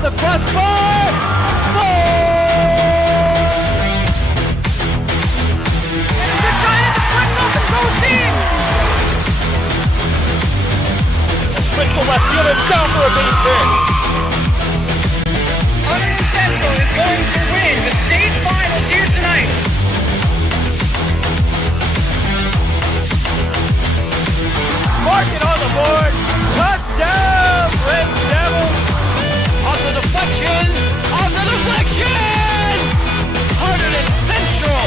off the crossbar. Goal! And the Giants flipped off the proceed. Quick to left field and down for a base hit. Hunterdon Central is going to win the state finals here tonight. Mark it on the board. Touchdown, Red Devils. On the deflection. On the deflection. Hunterdon Central.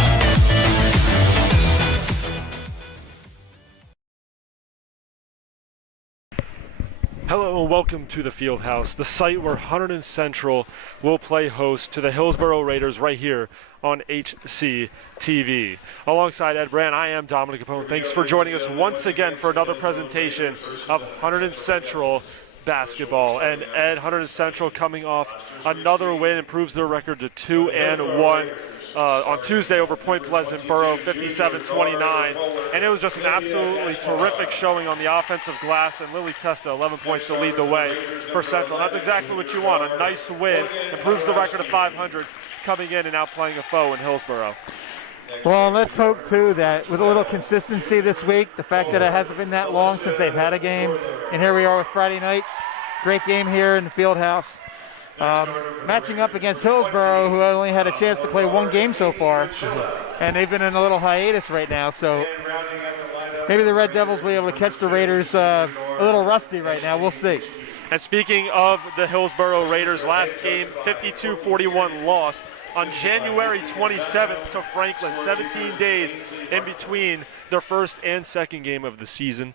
Hello and welcome to the Fieldhouse, the site where Hunterdon Central will play host to the Hillsboro Raiders right here on HCTV. Alongside Ed Brandt, I am Dominic Capone. Thanks for joining us once again for another presentation of Hunterdon Central basketball. And Ed, Hunterdon Central coming off another win, improves their record to 2-1 on Tuesday over Point Pleasant Borough, 57-29. And it was just an absolutely terrific showing on the offensive glass, and Lily Testa, 11 points to lead the way for Central. That's exactly what you want, a nice win, improves the record to 500, coming in and outplaying a foe in Hillsboro. Well, let's hope, too, that with a little consistency this week, the fact that it hasn't been that long since they've had a game, and here we are with Friday night. Great game here in the Fieldhouse. Matching up against Hillsboro, who only had a chance to play one game so far, and they've been in a little hiatus right now, so maybe the Red Devils will be able to catch the Raiders a little rusty right now. We'll see. And speaking of the Hillsboro Raiders, last game, 52-41 loss on January 27th to Franklin. 17 days in between their first and second game of the season.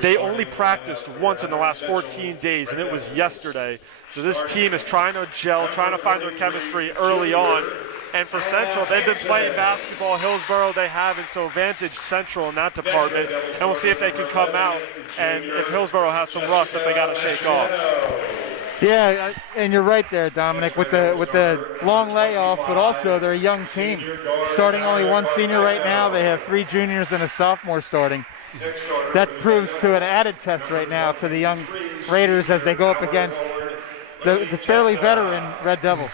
They only practiced once in the last 14 days, and it was yesterday. So this team is trying to gel, trying to find their chemistry early on. And for Central, they've been playing basketball. Hillsboro, they haven't, so advantage Central in that department. And we'll see if they can come out, and if Hillsboro has some rust that they got to shake off. Yeah, and you're right there, Dominic, with the long layoff, but also they're a young team. Starting only one senior right now. They have 3 juniors and a sophomore starting. That proves to an added test right now to the young Raiders as they go up against the fairly veteran Red Devils.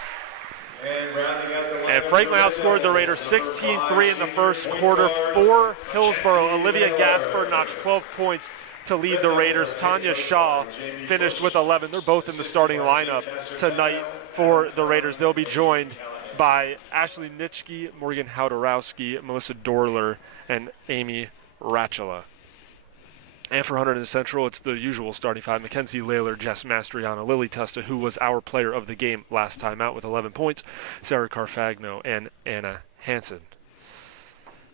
And Franklin outscored the Raiders 16-3 in the first quarter for Hillsboro. Olivia Gasper notched 12 points to lead the Raiders. Tanya Shaw finished with 11. They're both in the starting lineup tonight for the Raiders. They'll be joined by Ashley Nitschke, Morgan Hauderowski, Melissa Dorler, and Amy Ratchela. And for Hunterdon Central, it's the usual starting five: Mackenzie Layler, Jess Mastriano, Lily Testa, who was our player of the game last time out with 11 points, Sarah Carfagno, and Anna Hansen.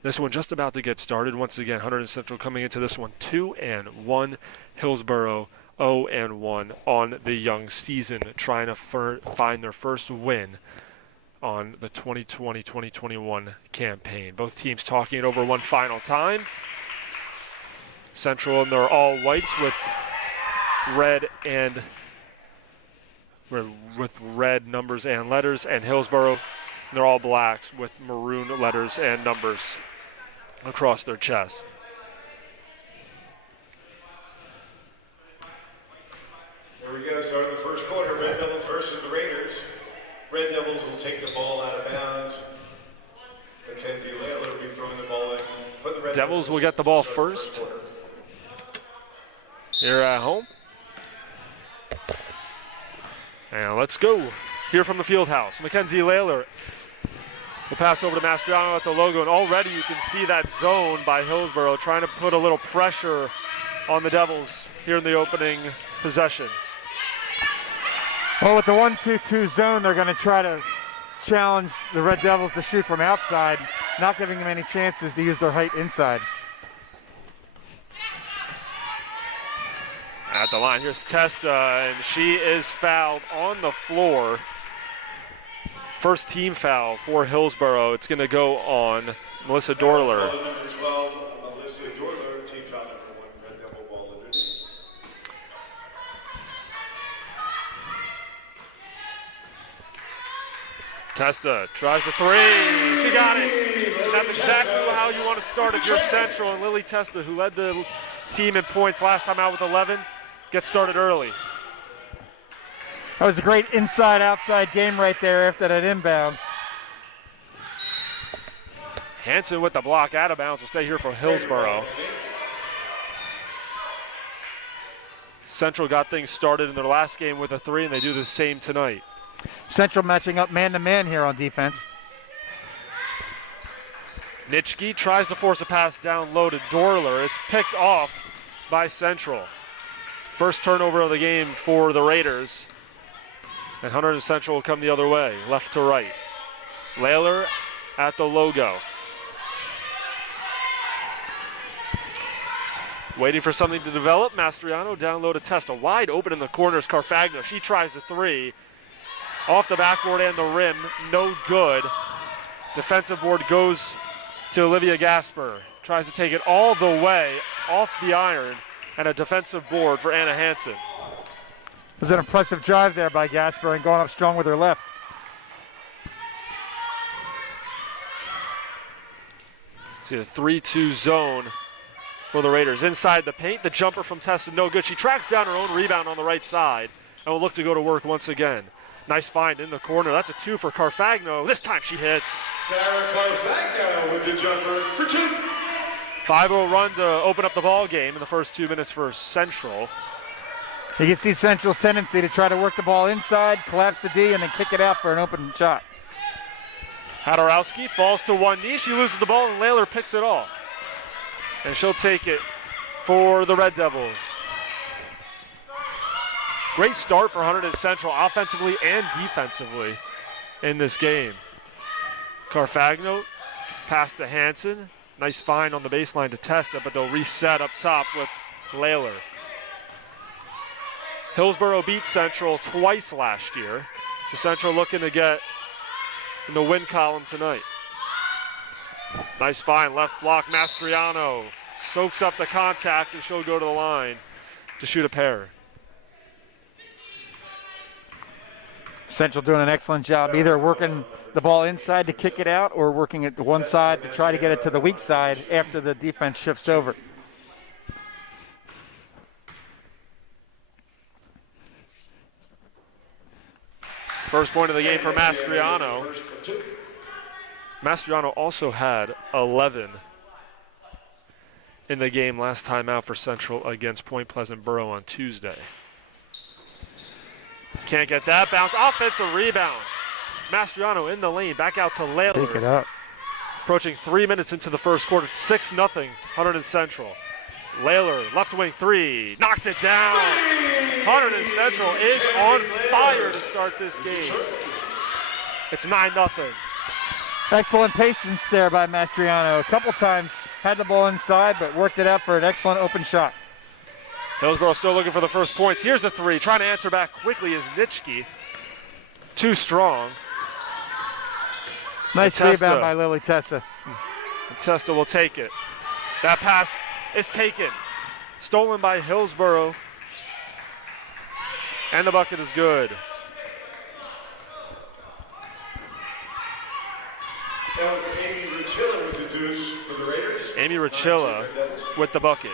This one just about to get started. Once again, Hunterdon Central coming into this one 2-1. Hillsboro 0-1 on the young season, trying to find their first win on the 2020-2021 campaign. Both teams talking it over one final time. Central in their all whites with red numbers and letters, and Hillsboro, they're all blacks with maroon letters and numbers across their chest. Here we go, start of the first quarter, Red Devils versus the Raiders. Red Devils will take the ball out of bounds. Mackenzie Layler will be throwing the ball in for the Red Devils will get the ball first here at home. And let's go. Here from the Fieldhouse, Mackenzie Layler will pass over to Mastriano at the logo, and already you can see that zone by Hillsboro trying to put a little pressure on the Devils here in the opening possession. Well, with the 1-2-2 zone, they're going to try to challenge the Red Devils to shoot from outside, not giving them any chances to use their height inside. At the line, here's Testa, and she is fouled on the floor. First team foul for Hillsboro. It's going to go on Melissa Dorler. Testa tries the three. She got it. And that's exactly how you want to start if you're Central. And Lily Testa, who led the team in points last time out with 11, gets started early. That was a great inside-outside game right there after that inbounds. Hanson with the block out of bounds will stay here for Hillsboro. Central got things started in their last game with a 3, and they do the same tonight. Central matching up man-to-man here on defense. Nitschke tries to force a pass down low to Dorler. It's picked off by Central. First turnover of the game for the Raiders. And Hunterdon Central will come the other way, left to right. Layler at the logo. Waiting for something to develop. Mastriano down low to Testa. Wide open in the corners. Carfagno. She tries a 3. Off the backboard and the rim. No good. Defensive board goes to Olivia Gasper. Tries to take it all the way off the iron. And a defensive board for Anna Hansen. It was an impressive drive there by Gasper and going up strong with her left. See a 3-2 zone for the Raiders. Inside the paint, the jumper from Testa, no good. She tracks down her own rebound on the right side and will look to go to work once again. Nice find in the corner. That's a 2 for Carfagno. This time she hits. Sarah Carfagno with the jumper for 2. 5-0 run to open up the ball game in the first 2 minutes for Central. You can see Central's tendency to try to work the ball inside, collapse the D, and then kick it out for an open shot. Hadorowski falls to one knee. She loses the ball, and Layler picks it off. And she'll take it for the Red Devils. Great start for Hunterdon Central, offensively and defensively in this game. Carfagno, pass to Hansen. Nice find on the baseline to Testa, but they'll reset up top with Layler. Hillsboro beat Central twice last year, so Central looking to get in the win column tonight. Nice find, left block, Mastriano soaks up the contact, and she'll go to the line to shoot a pair. Central doing an excellent job, either working the ball inside to kick it out or working at the one side to try to get it to the weak side after the defense shifts over. First point of the game for Mastriano. Mastriano also had 11 in the game last time out for Central against Point Pleasant Borough on Tuesday. Can't get that bounce. Offensive rebound. Mastriano in the lane. Back out to Layler. Take it up. Approaching 3 minutes into the first quarter. 6-0 Hunterdon Central. Layler, left wing 3. Knocks it down. Hunterdon Central is on fire to start this game. It's 9-0. Excellent patience there by Mastriano. A couple times had the ball inside, but worked it out for an excellent open shot. Hillsboro still looking for the first points. Here's the 3. Trying to answer back quickly is Nitschke. Too strong. Nice rebound by Lily Testa. Testa will take it. That pass is taken. Stolen by Hillsboro. And the bucket is good. That was Amy Ruchilla with the deuce for the Raiders. Amy Ruchilla with the bucket.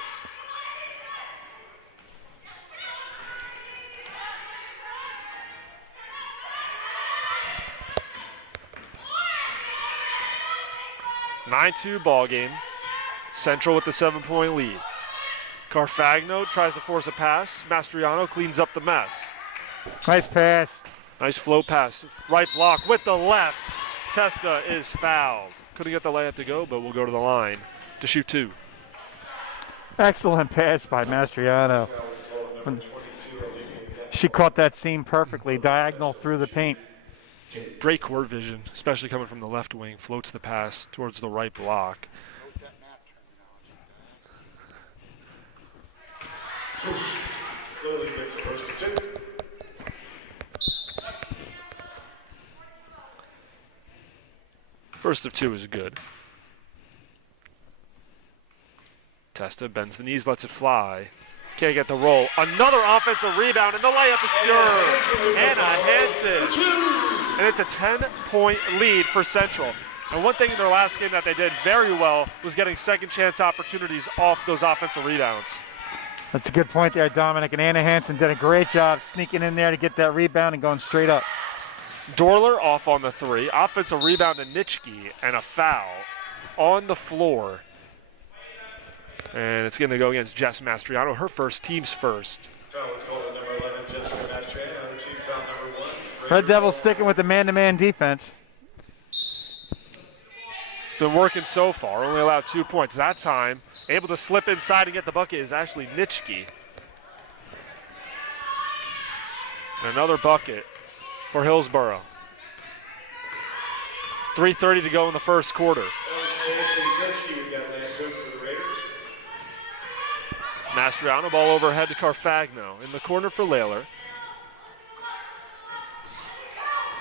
(9-2) ball game. Central with the 7-point lead. Carfagno tries to force a pass. Mastriano cleans up the mess. Nice pass. Nice flow pass. Right block with the left. Testa is fouled. Couldn't get the layup to go, but we'll go to the line to shoot 2. Excellent pass by Mastriano. She caught that seam perfectly, diagonal through the paint. Great court vision, especially coming from the left wing. Floats the pass towards the right block. Lily makes the first of 2. First of 2 is good. Testa bends the knees, lets it fly. Can't get the roll. Another offensive rebound, and the layup is pure. Anna Hansen. And it's a 10-point lead for Central. And one thing in their last game that they did very well was getting second chance opportunities off those offensive rebounds. That's a good point there, Dominic. And Anna Hansen did a great job sneaking in there to get that rebound and going straight up. Dorler off on the 3. Offensive rebound to Nitschke and a foul on the floor. And it's going to go against Jess Mastriano, her first, team's first. Foul is called on number 11, Jessica Mastriano, team foul number 1. Red Devils sticking with the man-to-man defense. Been working so far, only allowed 2 points. That time, able to slip inside and get the bucket is Ashley Nitschke. And another bucket for Hillsboro. 3:30 to go in the first quarter. Mastriano, ball overhead to Carfagno. In the corner for Layler.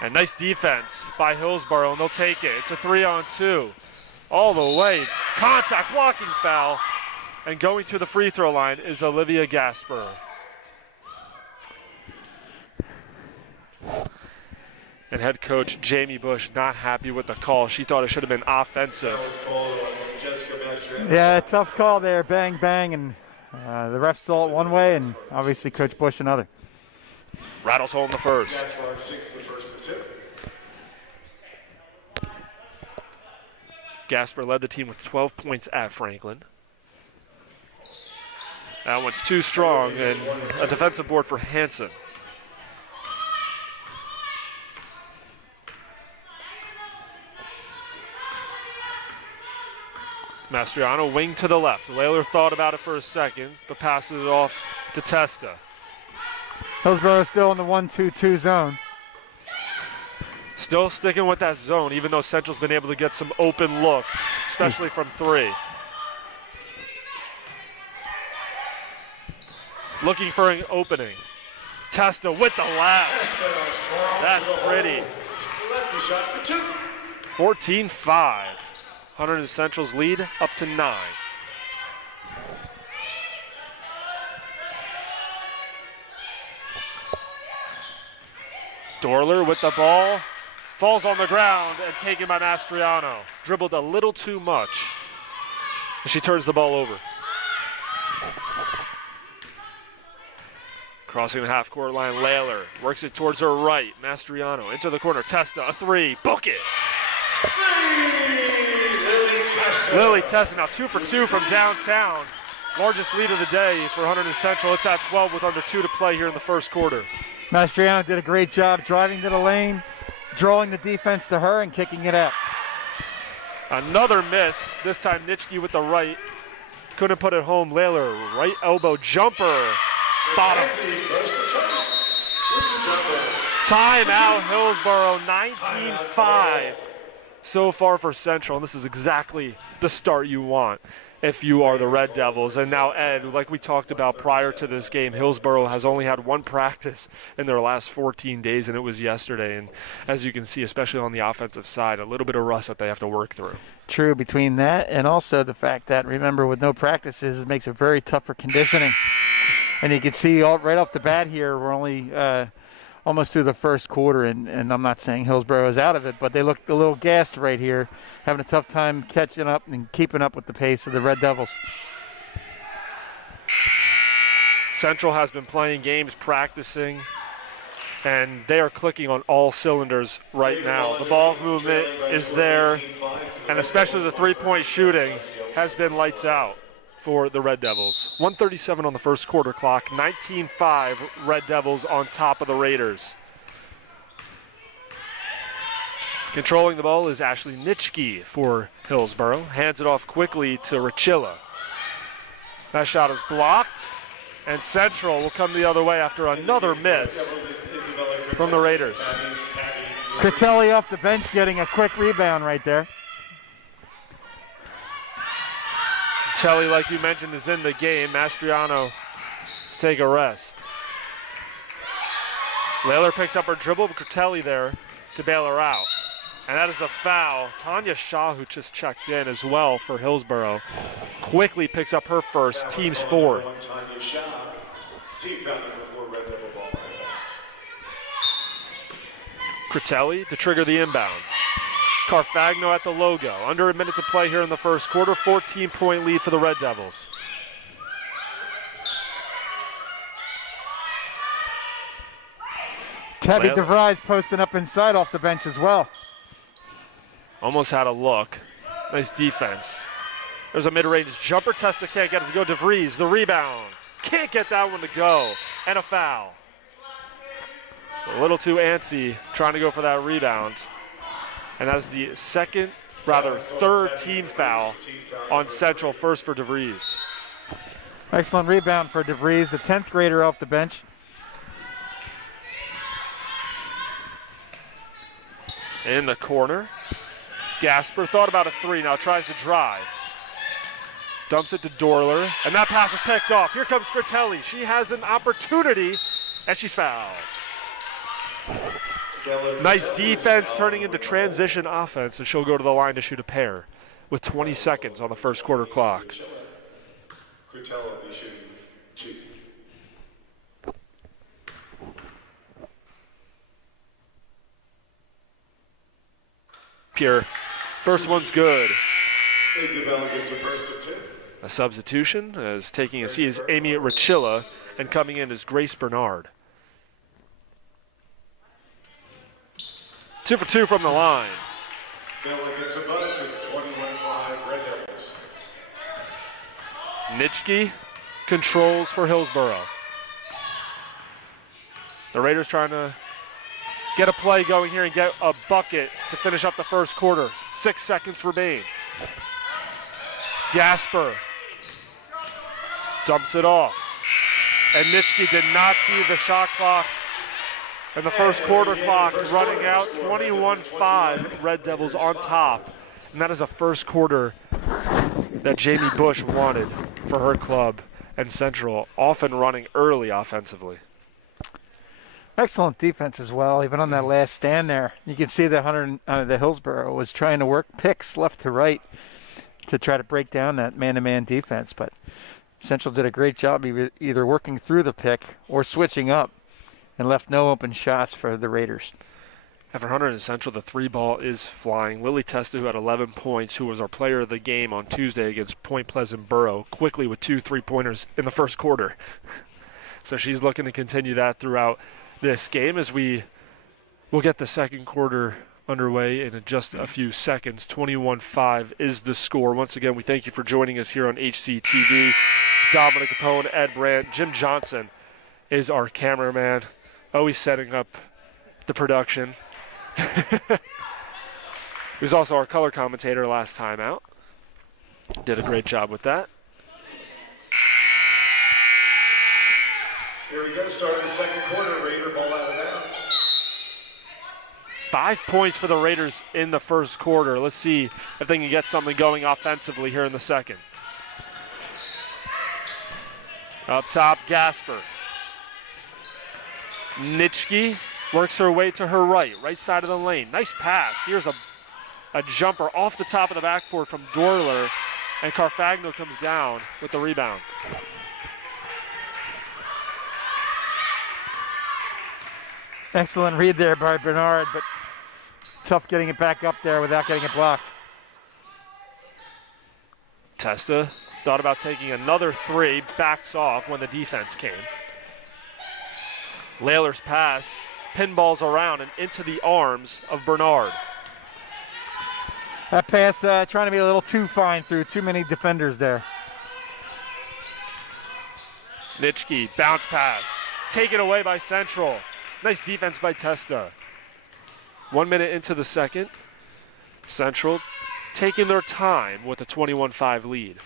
And nice defense by Hillsboro, and they'll take it. It's a 3-on-2. All the way. Contact, blocking foul. And going to the free throw line is Olivia Gasper. And head coach Jamie Bush not happy with the call. She thought it should have been offensive. Yeah, tough call there. Bang, bang. And the ref saw it one way, and obviously Coach Bush another. Rattles home the first. Gasper led the team with 12 points at Franklin. That one's too strong, and a defensive board for Hansen. Mastriano, wing to the left. Layler thought about it for a second, but passes it off to Testa. Hillsboro still in the 1-2-2 zone. Still sticking with that zone, even though Central's been able to get some open looks, especially from 3. Looking for an opening. Testa with the left. That's pretty. 14-5. Hunterdon Central's lead up to 9. Dorler with the ball. Falls on the ground and taken by Mastriano. Dribbled a little too much. And she turns the ball over. Crossing the half-court line, Layler works it towards her right. Mastriano into the corner. Testa, a 3. Book it! Lily Testa now 2 for 2 from downtown. Largest lead of the day for Hunterdon Central. It's at 12 with under 2 to play here in the first quarter. Mastriano did a great job driving to the lane, drawing the defense to her and kicking it out. Another miss, this time Nitschke with the right. Couldn't put it home. Layler, right elbow jumper. Bottom. Timeout Hillsboro, 19-5 so far for Central. And this is exactly the start you want if you are the Red Devils. And now, Ed, like we talked about prior to this game, Hillsboro has only had 1 practice in their last 14 days, and it was yesterday. And as you can see, especially on the offensive side, a little bit of rust that they have to work through. True, between that and also the fact that, remember, with no practices, it makes it very tough for conditioning. And you can see right off the bat here, we're only almost through the first quarter, and I'm not saying Hillsboro is out of it, but they look a little gassed right here, having a tough time catching up and keeping up with the pace of the Red Devils. Central has been playing games, practicing, and they are clicking on all cylinders right now. The ball movement is there, and especially the three-point shooting has been lights out for the Red Devils. 1:37 on the first quarter clock, 19-5 Red Devils on top of the Raiders. Controlling the ball is Ashley Nitschke for Hillsboro. Hands it off quickly to Richilla. That shot is blocked, and Central will come the other way after another miss from the Raiders. Critelli off the bench getting a quick rebound right there. Telly, like you mentioned, is in the game. Mastriano take a rest. Layler picks up her dribble, but Critelli there to bail her out. And that is a foul. Tanya Shaw, who just checked in as well for Hillsboro, quickly picks up her first, team's 4th. Critelli to trigger the inbounds. Carfagno at the logo. Under a minute to play here in the first quarter. 14-point lead for the Red Devils. Tabby DeVries posting up inside off the bench as well. Almost had a look. Nice defense. There's a mid-range jumper. Testa can't get it to go. DeVries, the rebound. Can't get that one to go. And a foul. A little too antsy trying to go for that rebound. And that's the third team foul on Central, first for DeVries. Excellent rebound for DeVries, the 10th grader off the bench. In the corner. Gasper thought about a three, now tries to drive. Dumps it to Dorler, and that pass is picked off. Here comes Scritelli. She has an opportunity, and she's fouled. Nice defense turning into transition offense, and she'll go to the line to shoot a pair with 20 seconds on the first quarter clock. Pure. First one's good. A substitution as taking a seat is Amy Richilla, and coming in is Grace Bernard. 2 for 2 from the line. Nitschke controls for Hillsboro. The Raiders trying to get a play going here and get a bucket to finish up the first quarter. 6 seconds remain. Gasper dumps it off. And Nitschke did not see the shot clock and the first quarter clock running out. 21-5, Red Devils on top. And that is a first quarter that Jamie Bush wanted for her club, and Central often running early offensively. Excellent defense as well, even on that last stand there. You can see that the Hillsboro was trying to work picks left to right to try to break down that man-to-man defense, but Central did a great job either working through the pick or switching up and left no open shots for the Raiders. For Hunterdon and Central, the three ball is flying. Lily Testa, who had 11 points, who was our player of the game on Tuesday against Point Pleasant Borough, quickly with 2 3-pointers in the first quarter. So she's looking to continue that throughout this game as we will get the second quarter underway in just a few seconds. 21-5 is the score. Once again, we thank you for joining us here on HCTV. Dominic Capone, Ed Brandt, Jim Johnson is our cameraman, always setting up the production. He was also our color commentator last time out. Did a great job with that. Here we go, start of the second quarter, Raider ball out of bounds. 5 points for the Raiders in the first quarter. Let's see if they can get something going offensively here in the second. Up top, Gasper. Nitschke works her way to her right side of the lane. Nice pass. Here's a jumper off the top of the backboard from Dorler, and Carfagno comes down with the rebound. Excellent read there by Bernard, but tough getting it back up there without getting it blocked. Testa thought about taking another three, backs off when the defense came. Layler's pass pinballs around and into the arms of Bernard. That pass trying to be a little too fine through too many defenders there. Nitschke, bounce pass, taken away by Central. Nice defense by Testa. 1 minute into the second. Central taking their time with a 21-5 lead.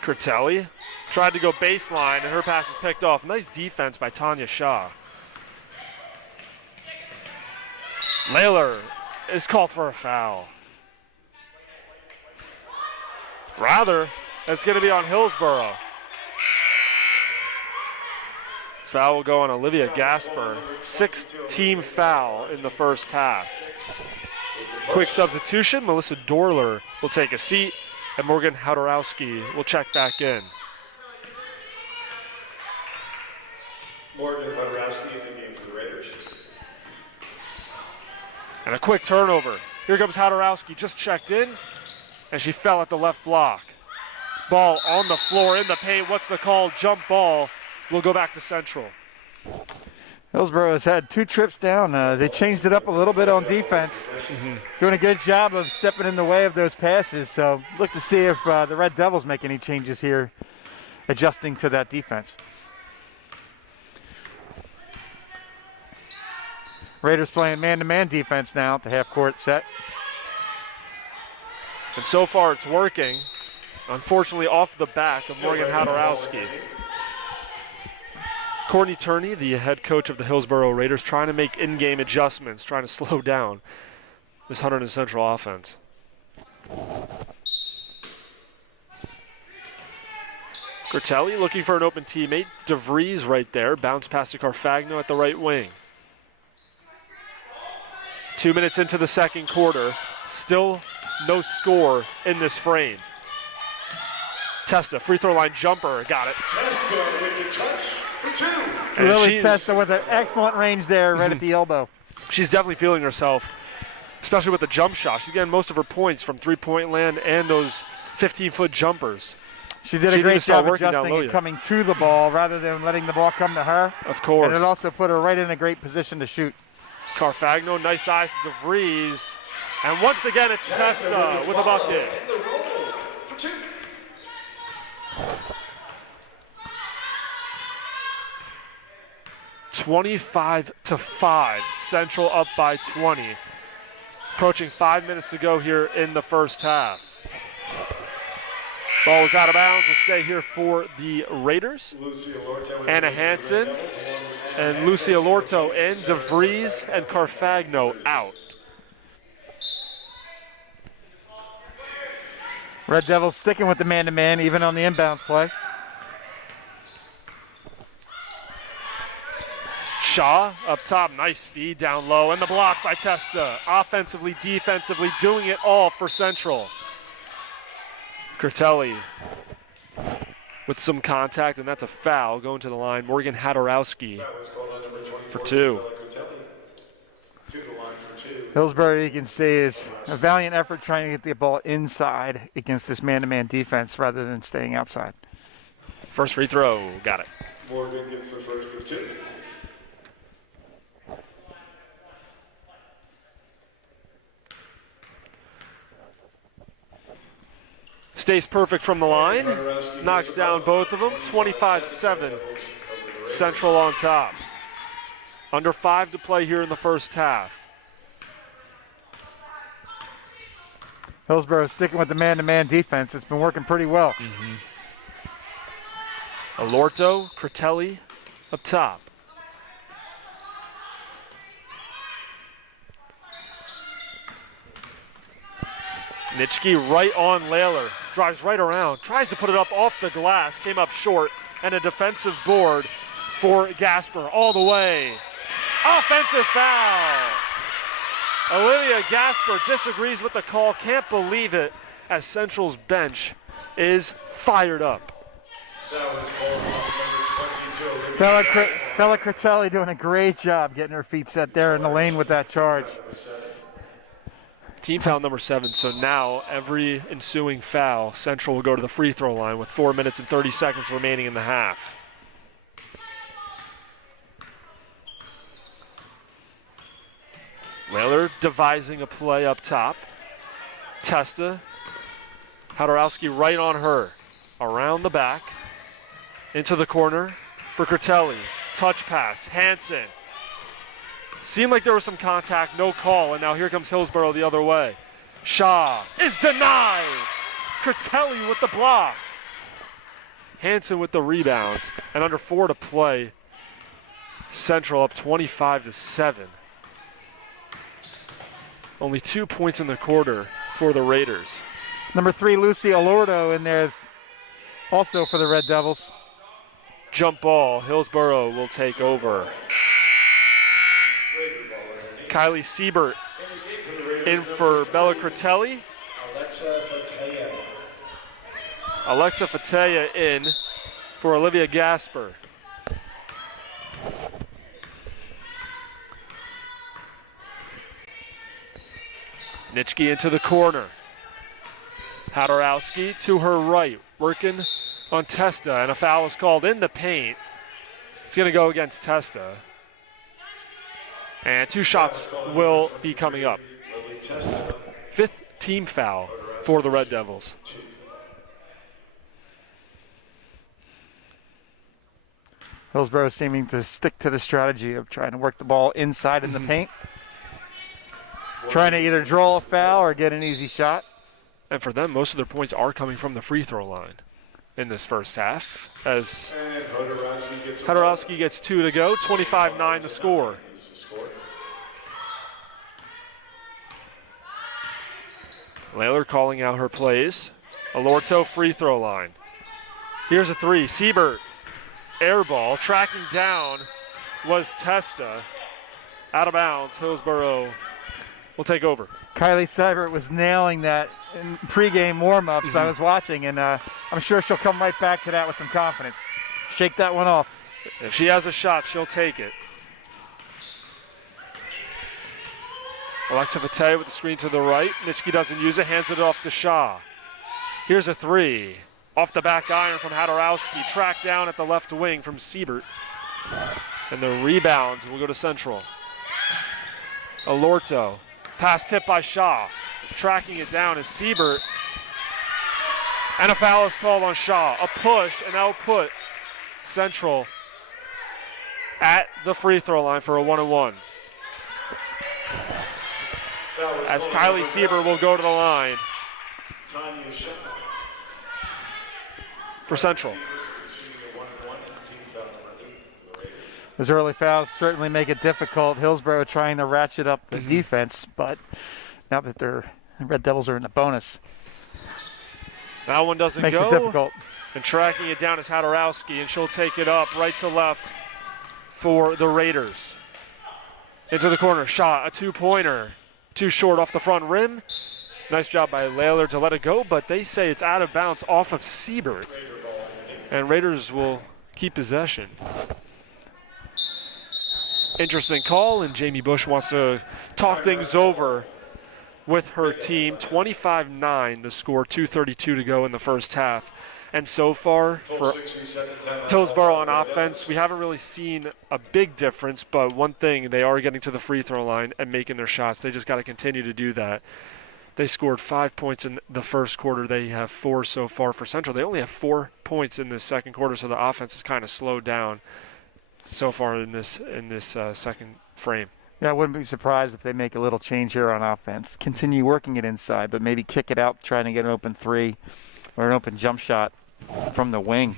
Critelli tried to go baseline, and her pass was picked off. Nice defense by Tanya Shaw. Layler is called for a foul. Rather, it's going to be on Hillsboro. Foul will go on Olivia Gasper. 6th-team foul in the first half. Quick substitution. Melissa Dorler will take a seat, and Morgan Hodorowski will check back in. Morgan Hodorowski in the game for the Raiders. And a quick turnover. Here comes Hodorowski, just checked in, and she fell at the left block. Ball on the floor in the paint. What's the call? Jump ball. Will go back to Central. Hillsboro has had 2 trips down. They changed it up a little bit on defense. Doing a good job of stepping in the way of those passes. So look to see if the Red Devils make any changes here, adjusting to that defense. Raiders playing man-to-man defense now at the half-court set. And so far it's working. Unfortunately off the back of Morgan Hodorowski. Courtney Turney, the head coach of the Hillsboro Raiders, trying to make in-game adjustments, trying to slow down this Hunterdon Central offense. Gertelli looking for an open teammate. DeVries right there. Bounce pass to Carfagno at the right wing. 2 minutes into the second quarter. Still no score in this frame. Testa, free throw line jumper. Got it. Testa with the touch for 2. And Lily Testa with an excellent range there right at the elbow. She's definitely feeling herself, especially with the jump shot. She's getting most of her points from three-point land and those 15-foot jumpers. She did a great job adjusting and coming to the ball rather than letting the ball come to her. Of course. And it also put her right in a great position to shoot. Carfagno, nice eyes to DeVries. And once again, it's Testa with a bucket. For 2. (25-5). Central up by 20. Approaching 5 minutes to go here in the first half. Ball is out of bounds. Will stay here for the Raiders. Anna Hansen and Lucia Lorto in. DeVries and Carfagno out. Red Devils sticking with the man-to-man even on the inbounds play. Shaw up top, nice feed down low, and the block by Testa. Offensively, defensively, doing it all for Central. Gertelli with some contact, and that's a foul going to the line. Morgan Hodorowski for 2. Hillsboro, you can see, is a valiant effort trying to get the ball inside against this man-to-man defense rather than staying outside. First free throw, got it. Morgan gets the first of 2. Stays perfect from the line. Knocks down both of them. 25-7. Central on top. Under 5 to play here in the first half. Hillsboro sticking with the man-to-man defense. It's been working pretty well. Alorto, Critelli up top. Nitschke right on Layler. Drives right around. Tries to put it up off the glass. Came up short. And a defensive board for Gasper all the way. Offensive foul. Olivia Gasper disagrees with the call. Can't believe it as Central's bench is fired up. That was called Bella Critelli doing a great job getting her feet set there in the lane with that charge. Team foul number 7, so now every ensuing foul, Central will go to the free throw line with 4 minutes and 30 seconds remaining in the half. Layler devising a play up top. Testa. Hodorowski right on her. Around the back. Into the corner for Critelli. Touch pass. Hansen. Seemed like there was some contact, no call, and now here comes Hillsboro the other way. Shaw is denied. Critelli with the block. Hansen with the rebound, and under 4 to play. Central up 25-7. Only 2 points in the quarter for the Raiders. Number 3, Lucy Alorto in there also for the Red Devils. Jump ball, Hillsboro will take over. Kylie Siebert in for Bella Critelli. Alexa Fatea in for Olivia Gasper. Nitschke into the corner. Hadorowski to her right, working on Testa, and a foul is called in the paint. It's going to go against Testa. And 2 shots will be coming up. 5th team foul for the Red Devils. Hillsboro seeming to stick to the strategy of trying to work the ball inside in the paint. Trying to either draw a foul or get an easy shot. And for them, most of their points are coming from the free throw line in this first half. As Hadorowski gets 2 to go, 25-9 the score. Layler calling out her plays. Alorto free throw line. Here's a 3. Siebert, air ball. Tracking down was Testa. Out of bounds. Hillsboro will take over. Kylie Seibert was nailing that in pregame warm-ups. I was watching, and I'm sure she'll come right back to that with some confidence. Shake that one off. If she has a shot, she'll take it. Alexa Vite with the screen to the right. Nitschke doesn't use it, hands it off to Shaw. Here's a 3. Off the back iron from Hadorowski. Tracked down at the left wing from Siebert. And the rebound will go to Central. Alorto. Pass tipped by Shaw. Tracking it down is Siebert. And a foul is called on Shaw. A push, and that'll put Central at the free throw line for a 1-on-1. As Kylie Siebert will go to the line for Central. Those early fouls certainly make it difficult. Hillsboro trying to ratchet up the defense, but now that the Red Devils are in the bonus, that one doesn't makes go. It difficult. And tracking it down is Hadorowski, and she'll take it up right to left for the Raiders. Into the corner, shot, a 2-pointer. Too short off the front rim. Nice job by Layler to let it go, but they say it's out of bounds off of Siebert. And Raiders will keep possession. Interesting call, and Jamie Bush wants to talk things over with her team. 25-9 the score, 2:32 to go in the first half. And so far for Hillsboro on offense, we haven't really seen a big difference, but one thing, they are getting to the free throw line and making their shots. They just got to continue to do that. They scored 5 points in the first quarter. They have 4 so far for Central. They only have 4 points in this second quarter, so the offense has kind of slowed down so far in this second frame. Yeah, I wouldn't be surprised if they make a little change here on offense. Continue working it inside, but maybe kick it out, trying to get an open 3 or an open jump shot from the wing.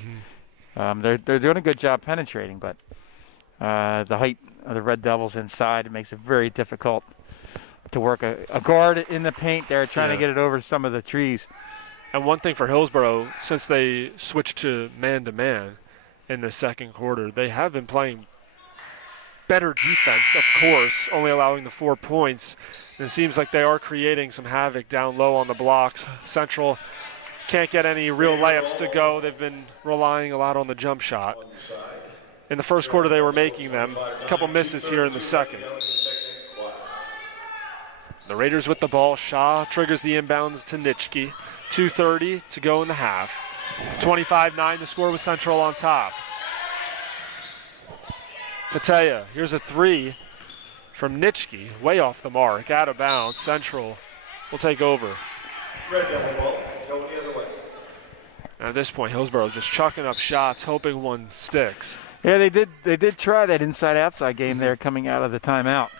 They're doing a good job penetrating, but the height of the Red Devils inside, it makes it very difficult to work a guard in the paint there, trying to get it over some of the trees. And one thing for Hillsboro, since they switched to man-to-man in the second quarter, they have been playing better defense, of course, only allowing the 4 points. And it seems like they are creating some havoc down low on the blocks. Central can't get any real layups to go. They've been relying a lot on the jump shot. In the first quarter, they were making them. A couple misses here in the second. The Raiders with the ball. Shaw triggers the inbounds to Nitschke. 2:30 to go in the half. 25-9 the score with Central on top. Patea, here's a 3 from Nitschke. Way off the mark, out of bounds. Central will take over. Red Devil ball, going the other way. At this point, Hillsboro just chucking up shots, hoping one sticks. Yeah, they did try that inside-outside game there coming out of the timeout.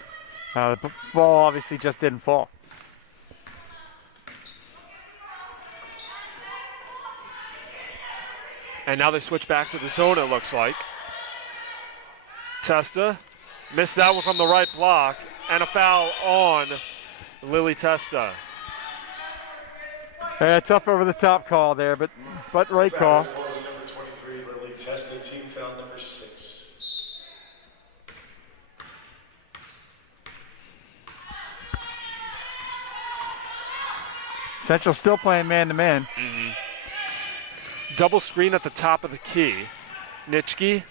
The ball obviously just didn't fall. And now they switch back to the zone, it looks like. Testa missed that one from the right block, and a foul on Lily Testa. Tough over-the-top call there, but right call. Number 23, Lily Testa, team foul number 6. Central still playing man-to-man. Double screen at the top of the key. Nitschke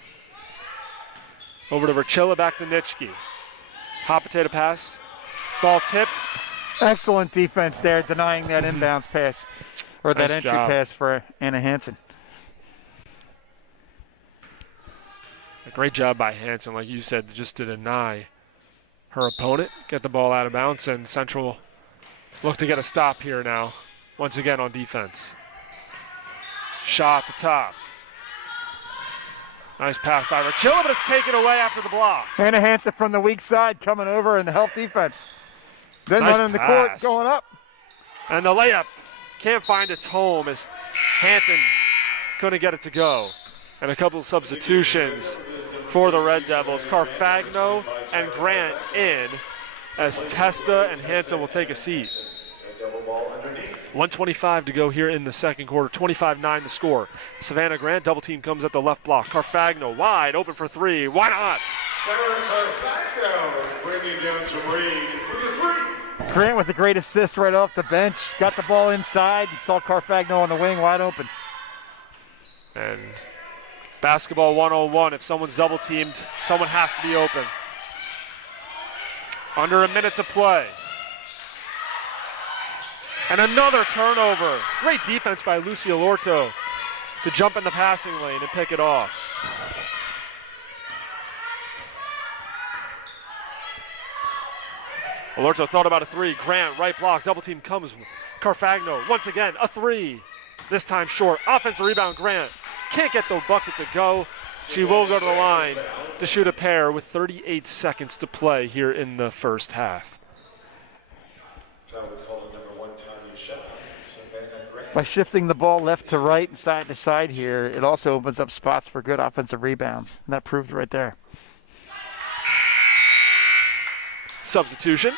over to Verchilla, back to Nitschke. Hot potato pass. Ball tipped Excellent defense there, denying that inbounds pass, or that Nice entry job. pass for Anna Hansen. A great job by Hansen, like you said, just to deny her opponent, get the ball out of bounds, and Central look to get a stop here now, once again on defense. Shot at the top. Nice pass by Rachilla, but it's taken away after the block. Anna Hansen from the weak side coming over and help defense. Then Nice running the court, pass. going up. And the layup can't find its home as Hansen couldn't get it to go. And a couple of substitutions for the Red Devils. Carfagno and Grant in as Testa and Hansen will take a seat. 1:25 to go here in the second quarter. 25-9 the score. Savannah Grant, double team comes at the left block. Carfagno wide open for three. Why not? Sarah Carfagno bringing down some Reed with a three. Grant with a great assist right off the bench. Got the ball inside and saw Carfagno on the wing wide open. And basketball 101. If someone's double teamed, someone has to be open. Under a minute to play. And another turnover. Great defense by Lucia Lorto to jump in the passing lane and pick it off. Lorto thought about a three. Grant, right block, double team comes. Carfagno, once again, a three. This time short. Offensive rebound, Grant. Can't get the bucket to go. She will go to the line to shoot a pair with 38 seconds to play here in the first half. Foul was called on number 1, Tanya Shaw. Savannah Grant. By shifting the ball left to right and side to side here, it also opens up spots for good offensive rebounds. And that proved right there. Substitution.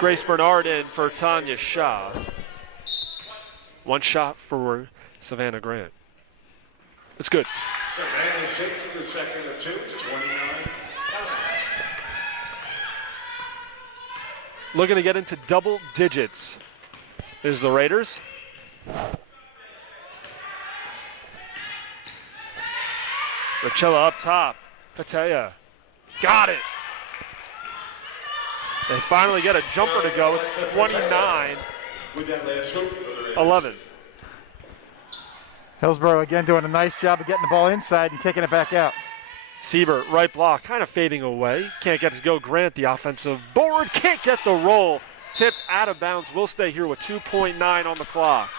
Grace Bernard in for Tanya Shaw. One shot for Savannah Grant. It's good. Savannah 6 to the second of 2. It's 29. Looking to get into double digits is the Raiders. Rachilla up top. Patea. Got it. They finally get a jumper to go. It's 29-11. With that last hoop for the Raiders. Hillsboro again doing a nice job of getting the ball inside and kicking it back out. Siebert, right block, kind of fading away. Can't get it to go. Grant, the offensive board, can't get the roll. Tipped out of bounds. Will stay here with 2.9 on the clock.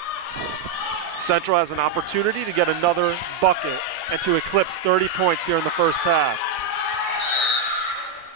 Central has an opportunity to get another bucket and to eclipse 30 points here in the first half.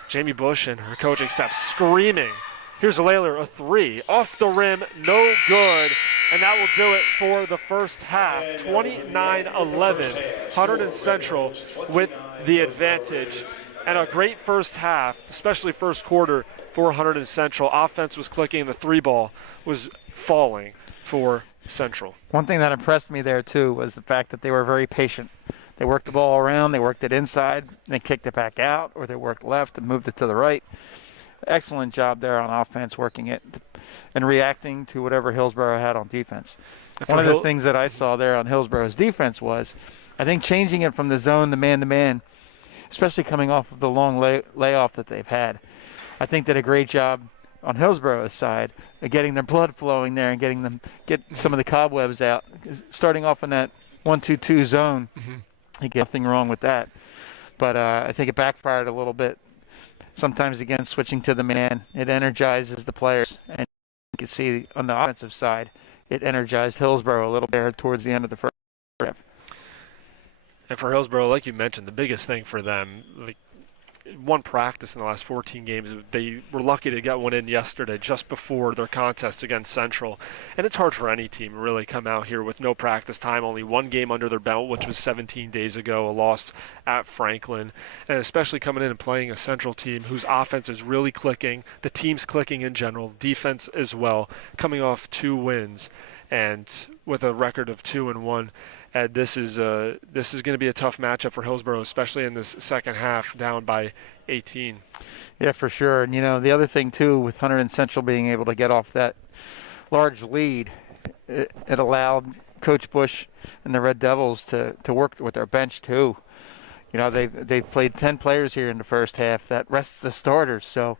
Jamie Bush and her coaching staff screaming. Here's Layler, a three. Off the rim, no good. And that will do it for the first half. 29-11. Hunterdon Central with the advantage. And a great first half, especially first quarter for Hunterdon Central. Offense was clicking, the three ball was falling for Central. One thing that impressed me there, too, was the fact that they were very patient. They worked the ball around, they worked it inside, then kicked it back out, or they worked left and moved it to the right. Excellent job there on offense, working it and reacting to whatever Hillsboro had on defense. One of the things that I saw there on Hillsboro's defense was, I think, changing it from the zone to man, especially coming off of the long layoff that they've had. I think did a great job on Hillsboro's side of getting their blood flowing there and get some of the cobwebs out. Starting off in that 1-2-2 zone, you get nothing wrong with that. But I think it backfired a little bit. Sometimes, again, switching to the man, it energizes the players. And you can see on the offensive side, it energized Hillsboro a little bit towards the end of the first half. And for Hillsboro, like you mentioned, the biggest thing for them, like one practice in the last 14 games, they were lucky to get one in yesterday just before their contest against Central. And it's hard for any team to really come out here with no practice time, only one game under their belt, which was 17 days ago, a loss at Franklin. And especially coming in and playing a Central team whose offense is really clicking, the team's clicking in general, defense as well, coming off 2 wins. And with a record of 2-1, this is going to be a tough matchup for Hillsboro, especially in this second half, down by 18. Yeah, for sure. And, the other thing, too, with Hunterdon Central being able to get off that large lead, it allowed Coach Bush and the Red Devils to work with their bench, too. They played 10 players here in the first half. That rests the starters. So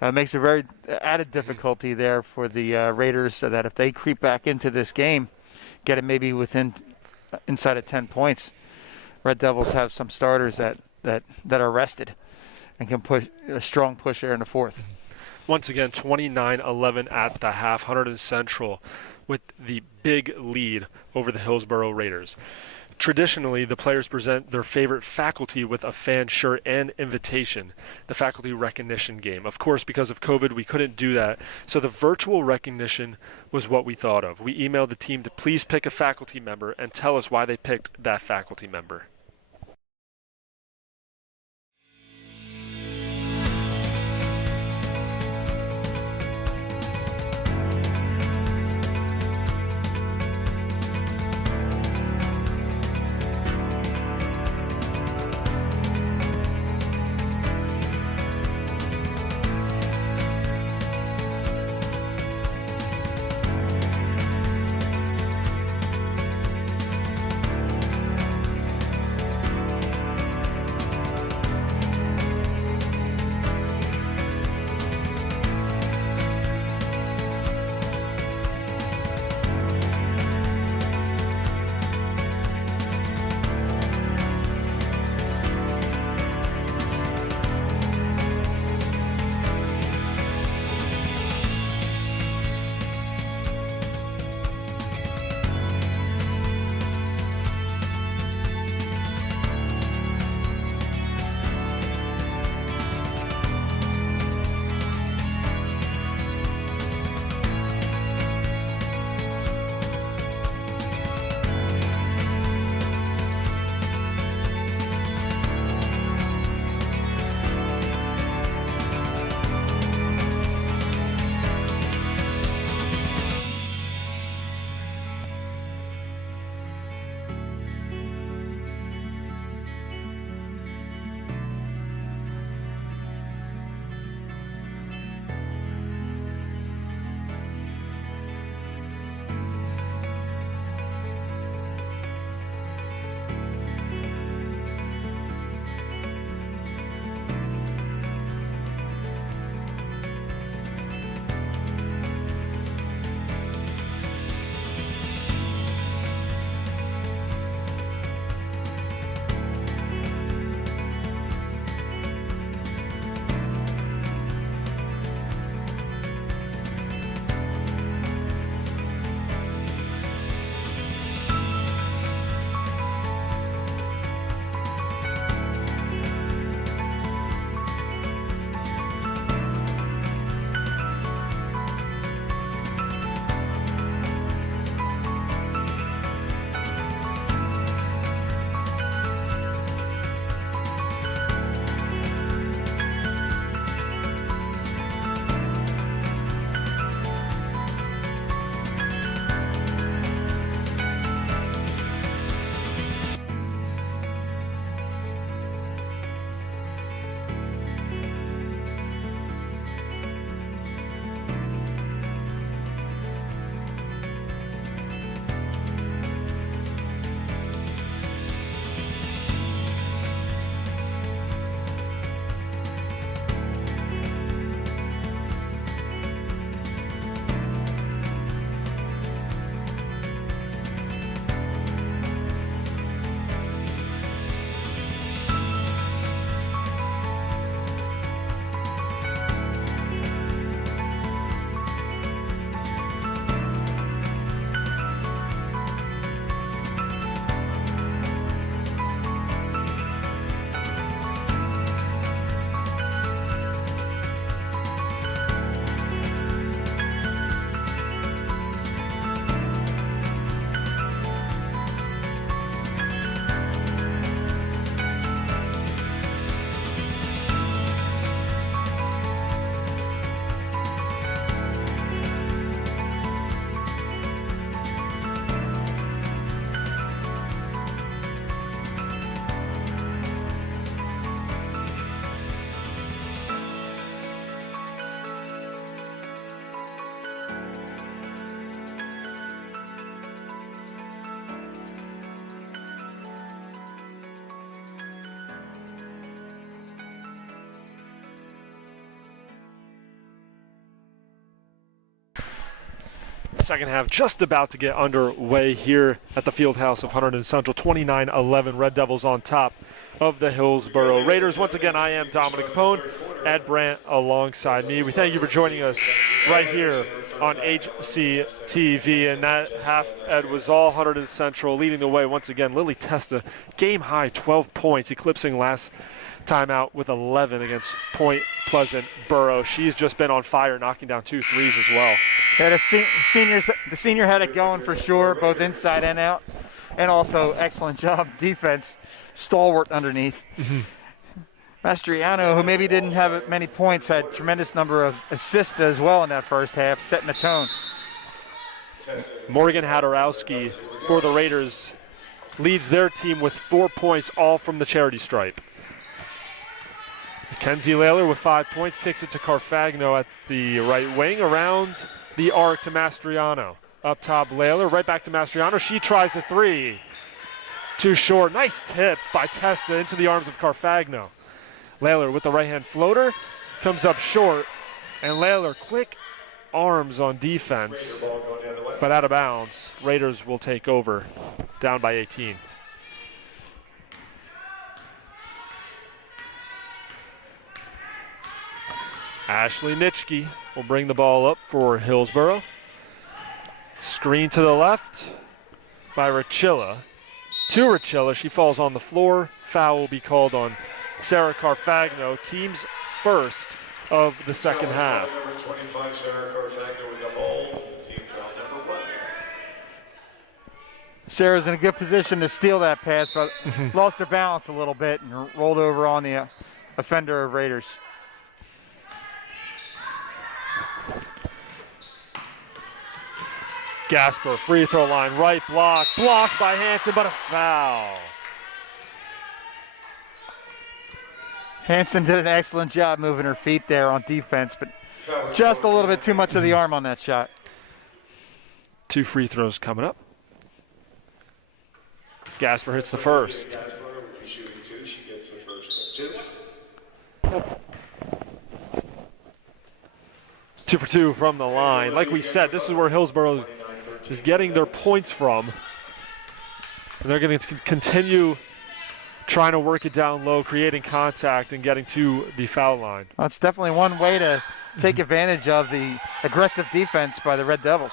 makes a very added difficulty there for the Raiders, so that if they creep back into this game, get it maybe inside of 10 points, Red Devils have some starters that are rested and can push a strong push there in the fourth. Once again, 29-11 at the half. Hunterdon Central with the big lead over the Hillsboro Raiders. Traditionally, the players present their favorite faculty with a fan shirt and invitation, the faculty recognition game. Of course, because of COVID, we couldn't do that, so the virtual recognition was what we thought of. We emailed the team to please pick a faculty member and tell us why they picked that faculty member. Second half just about to get underway here at the field house of Hunterdon Central. 29-11, Red Devils on top of the Hillsboro Raiders. Once again, I am Dominic Capone, Ed Brandt alongside me. We thank you for joining us right here on HCTV. And that half, Ed, was all Hunterdon Central leading the way once again. Lily Testa, game high 12 points, eclipsing last time out with 11 against Point Pleasant Borough. She's just been on fire, knocking down 2 threes as well. Yeah, the senior had it going for sure, both inside and out, and also excellent job defense, stalwart underneath. Mastriano, who maybe didn't have many points, had tremendous number of assists as well in that first half, setting the tone. Morgan Hadarowski for the Raiders leads their team with 4 points, all from the charity stripe. Mackenzie Layler with 5 points kicks it to Carfagno at the right wing, around the arc to Mastriano. Up top, Layler, right back to Mastriano. She tries a three. Too short. Nice tip by Testa into the arms of Carfagno. Layler with the right-hand floater, comes up short, and Layler quick arms on defense, but out of bounds. Raiders will take over, down by 18. Ashley Nitschke will bring the ball up for Hillsboro. Screen to the left by Rachilla. To Rachilla, she falls on the floor. Foul will be called on Sarah Carfagno, team's first of the second half. Number 25, Sarah Carfagno with the hole. Team foul number 1. Sarah's in a good position to steal that pass, but lost her balance a little bit and rolled over on the offender of Raiders. Gasper, free throw line, right block, blocked by Hanson, but a foul. Hanson did an excellent job moving her feet there on defense, but just a little bit too much of the arm on that shot. 2 free throws coming up. Gasper hits the first. Gasper, if she's shooting 2, she gets the first 2. 2 for 2 from the line. Like we said, this is where Hillsboro is getting their points from. And they're going to continue trying to work it down low, creating contact and getting to the foul line. Well, it's definitely one way to take advantage of the aggressive defense by the Red Devils.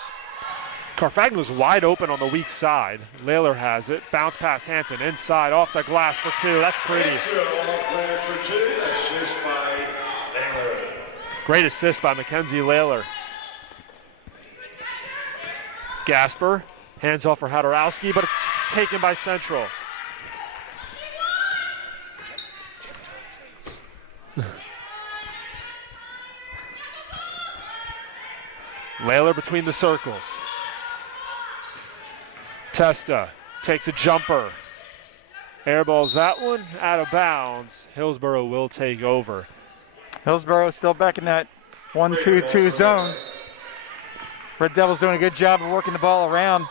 Carfagno's wide open on the weak side. Layler has it. Bounce pass Hanson inside, off the glass for 2. That's pretty. For 2, assist by Layler. Great assist by Mackenzie Layler. Gasper, hands off for Hadarowski, but it's taken by Central. Layler between the circles. Testa takes a jumper. Airballs that one out of bounds. Hillsboro will take over. Hillsboro still back in that 1-2-2 zone. Red Devils doing a good job of working the ball around.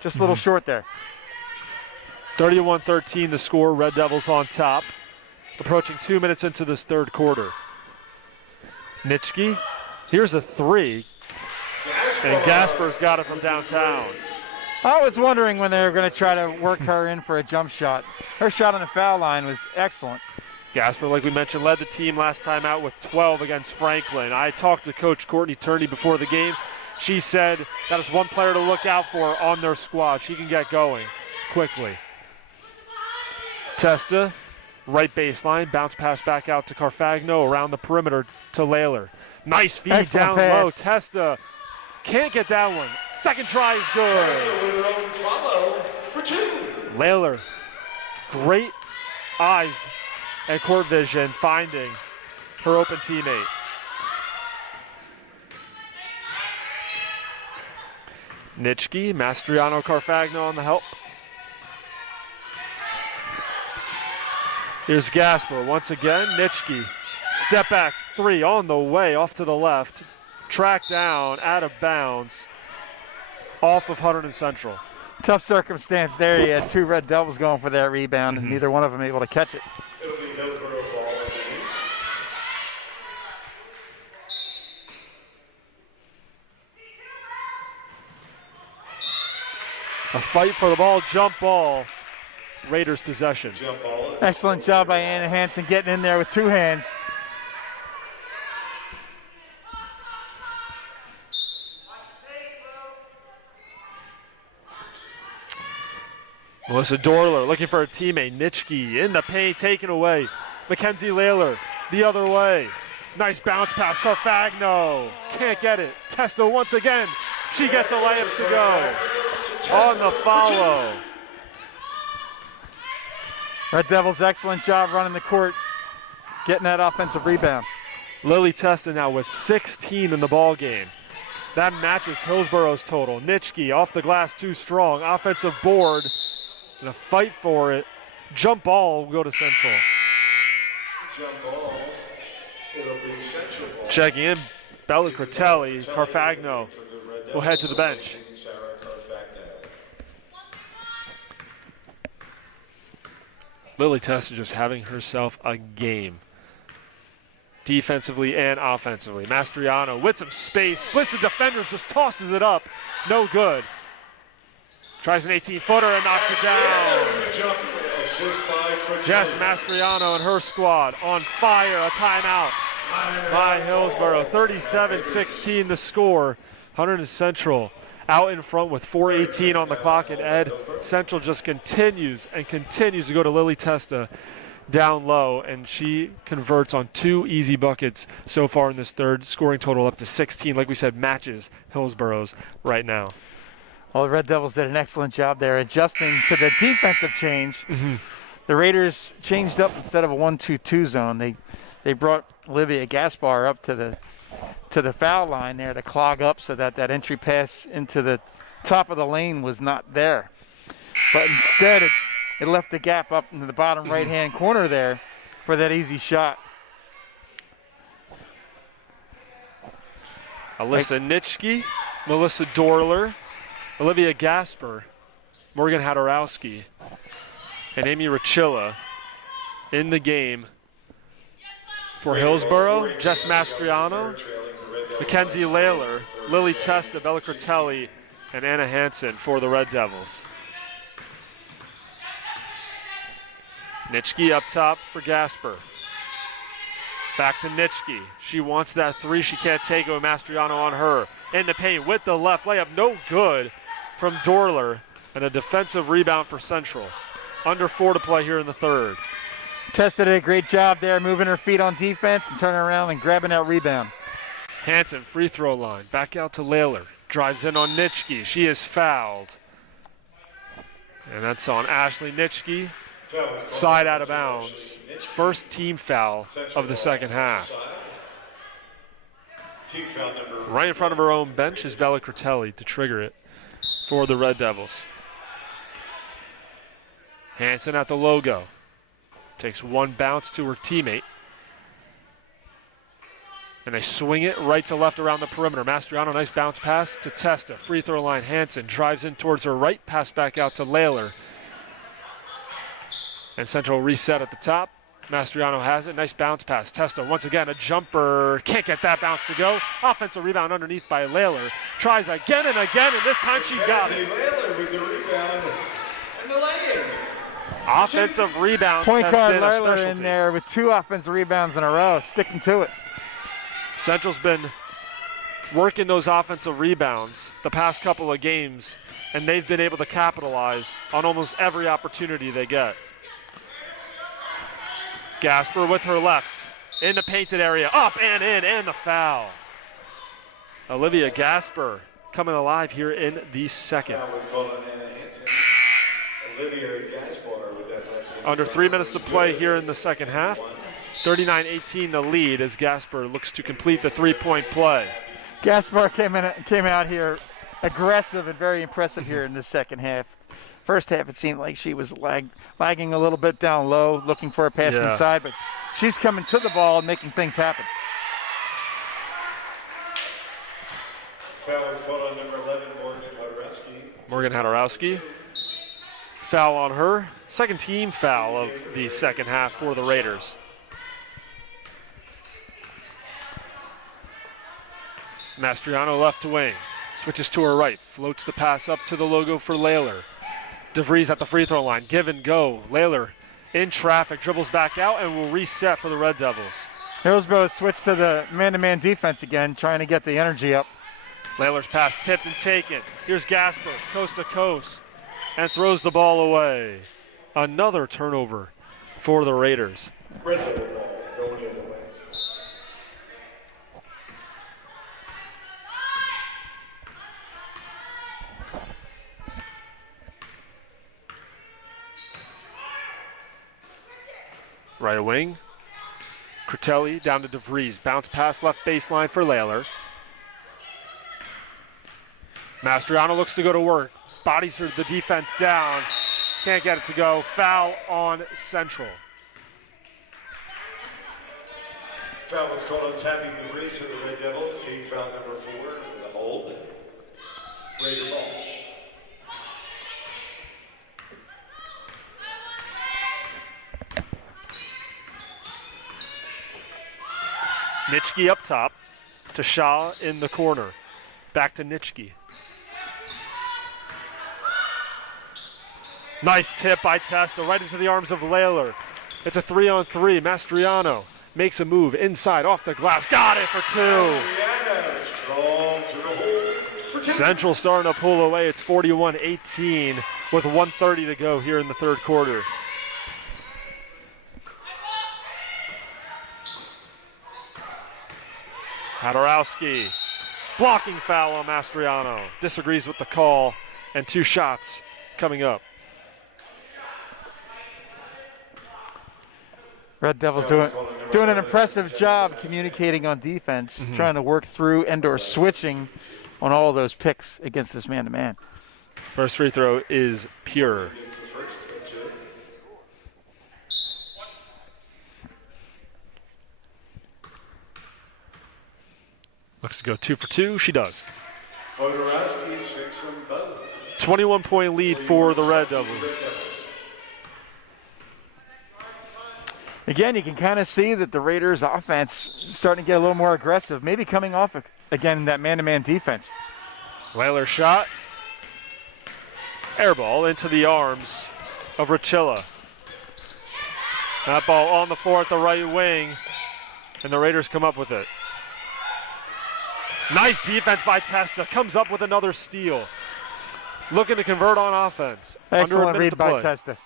Just a little short there. 31-13 the score. Red Devils on top. Approaching 2 minutes into this third quarter. Nitschke, here's a 3. And Gasper's got it from downtown. I was wondering when they were going to try to work her in for a jump shot. Her shot on the foul line was excellent. Gasper, like we mentioned, led the team last time out with 12 against Franklin. I talked to Coach Courtney Turney before the game. She said that is one player to look out for on their squad. She can get going quickly. Testa, right baseline, bounce pass back out to Carfagno, around the perimeter to Layler. Nice feed Excellent down pass. low. Testa can't get that one. Second try is good. Follow for 2. Layler, great eyes and court vision, finding her open teammate. Nitschke, Mastriano, Carfagno on the help. Here's Gasper once again. Nitschke, step back 3 on the way, off to the left. Track down, out of bounds, off of Hunterdon Central. Tough circumstance there. You had 2 Red Devils going for that rebound, and neither one of them able to catch it. It'll be Hillsboro ball. A fight for the ball, jump ball. Raiders possession. Jump ball. Excellent job by Anna Hansen getting in there with 2 hands. Melissa Dorler looking for a teammate. Nitschke in the paint, taken away. Mackenzie Layler the other way. Nice bounce pass. Carfagno can't get it. Testa once again. She gets a layup to go. On the follow. Red Devils, excellent job running the court, getting that offensive rebound. Lily Testa now with 16 in the ball game. That matches Hillsboro's total. Nitschke off the glass, too strong. Offensive board. And a fight for it. Jump ball will go to Central. Jump ball. It'll be Central ball. Checking in, Bella Critelli. Carfagno will head to the bench. Lily Testa just having herself a game. Defensively and offensively. Mastriano with some space. Splits the defenders, just tosses it up. No good. Tries an 18-footer and knocks it down. Jess Mastriano and her squad on fire. A timeout by Hillsboro. 37-16 the score. Hunterdon Central out in front with 4:18 on the clock. And Ed Central just continues to go to Lily Testa down low. And she converts on 2 easy buckets so far in this third. Scoring total up to 16. Like we said, matches Hillsboro's right now. Well, the Red Devils did an excellent job there adjusting to the defensive change. Mm-hmm. The Raiders changed up instead of a 1-2-2 zone. They brought Olivia Gaspar up to the foul line there to clog up so that entry pass into the top of the lane was not there. But instead it left the gap up into the bottom right-hand corner there for that easy shot. Alyssa Nitschke, Melissa Dorler, Olivia Gaspar, Morgan Hadarowski, and Amy Richilla in the game for Hillsboro. Jess Mastriano, Mackenzie Layler, Lily Testa, Bella Critelli, and Anna Hansen for the Red Devils. Nitschke up top for Gaspar. Back to Nitschke. She wants that 3. She can't take it with Mastriano on her. In the paint with the left layup. No good from Dorler. And a defensive rebound for Central. Under 4 to play here in the third. Testa did a great job there, moving her feet on defense and turning around and grabbing that rebound. Hansen, free throw line. Back out to Layler. Drives in on Nitschke. She is fouled. And that's on Ashley Nitschke. Side out of bounds. First team foul of the second half. Right in front of her own bench is Bella Critelli to trigger it for the Red Devils. Hansen at the logo. Takes one bounce to her teammate. And they swing it right to left around the perimeter. Mastriano, nice bounce pass to Testa. Free throw line, Hansen drives in towards her right. Pass back out to Layler. And Central reset at the top. Mastriano has it. Nice bounce pass. Testa once again a jumper. Can't get that bounce to go. Offensive rebound underneath by Layler. Tries again and again, and this time she got it. Layler with the rebound and the lay-in. Offensive rebounds. Point guard been a Layler specialty. in there with 2 offensive rebounds in a row, sticking to it. Central's been working those offensive rebounds the past couple of games, and they've been able to capitalize on almost every opportunity they get. Gaspar with her left in the painted area, up and in, and the foul. Olivia Gaspar coming alive here in the second. Under 3 minutes to play here in the second half. 39-18 the lead as Gaspar looks to complete the three-point play. Gaspar came out here aggressive and very impressive here in the second half. First half, it seemed like she was lagging a little bit down low, looking for a pass inside, but she's coming to the ball and making things happen. Foul was called on number 11, Morgan Hadarowski. Morgan Hadarowski. Foul on her. Second team foul of the second half for the Raiders. Mastriano left wing. Switches to her right, floats the pass up to the logo for Layler. DeVries at the free throw line, give and go. Layler in traffic, dribbles back out, and will reset for the Red Devils. Hillsboro switched to the man-to-man defense again, trying to get the energy up. Layler's pass tipped and taken. Here's Gasper, coast to coast, and throws the ball away. Another turnover for the Raiders. Red Devil ball going the other way. Right wing. Critelli down to DeVries. Bounce pass left baseline for Layler. Mastriano looks to go to work. Bodies the defense down. Can't get it to go. Foul on Central. Foul was called on Tabby DeVries of the Red Devils. Team foul number 4 with a hold. Raider ball. Nitschke up top to Shaw in the corner. Back to Nitschke. Nice tip by Testa right into the arms of Layler. It's a 3-on-3. Mastriano makes a move inside off the glass. Got it for 2. Strong to the hole for 2. Central starting to pull away. It's 41-18 with 1:30 to go here in the third quarter. Hadorowski, blocking foul on Mastriano. Disagrees with the call, and 2 shots coming up. Red Devils doing an impressive job communicating on defense, trying to work through and/or switching on all of those picks against this man-to-man. First free throw is pure. Looks to go 2 for 2. She does. Hodorowski 6 on both. 21-point lead for the Red Devils. Again, you can kind of see that the Raiders' offense is starting to get a little more aggressive, maybe coming off, again, that man-to-man defense. Layler shot. Air ball into the arms of Richilla. That ball on the floor at the right wing, and the Raiders come up with it. Nice defense by Testa. Comes up with another steal. Looking to convert on offense. Excellent read by Testa.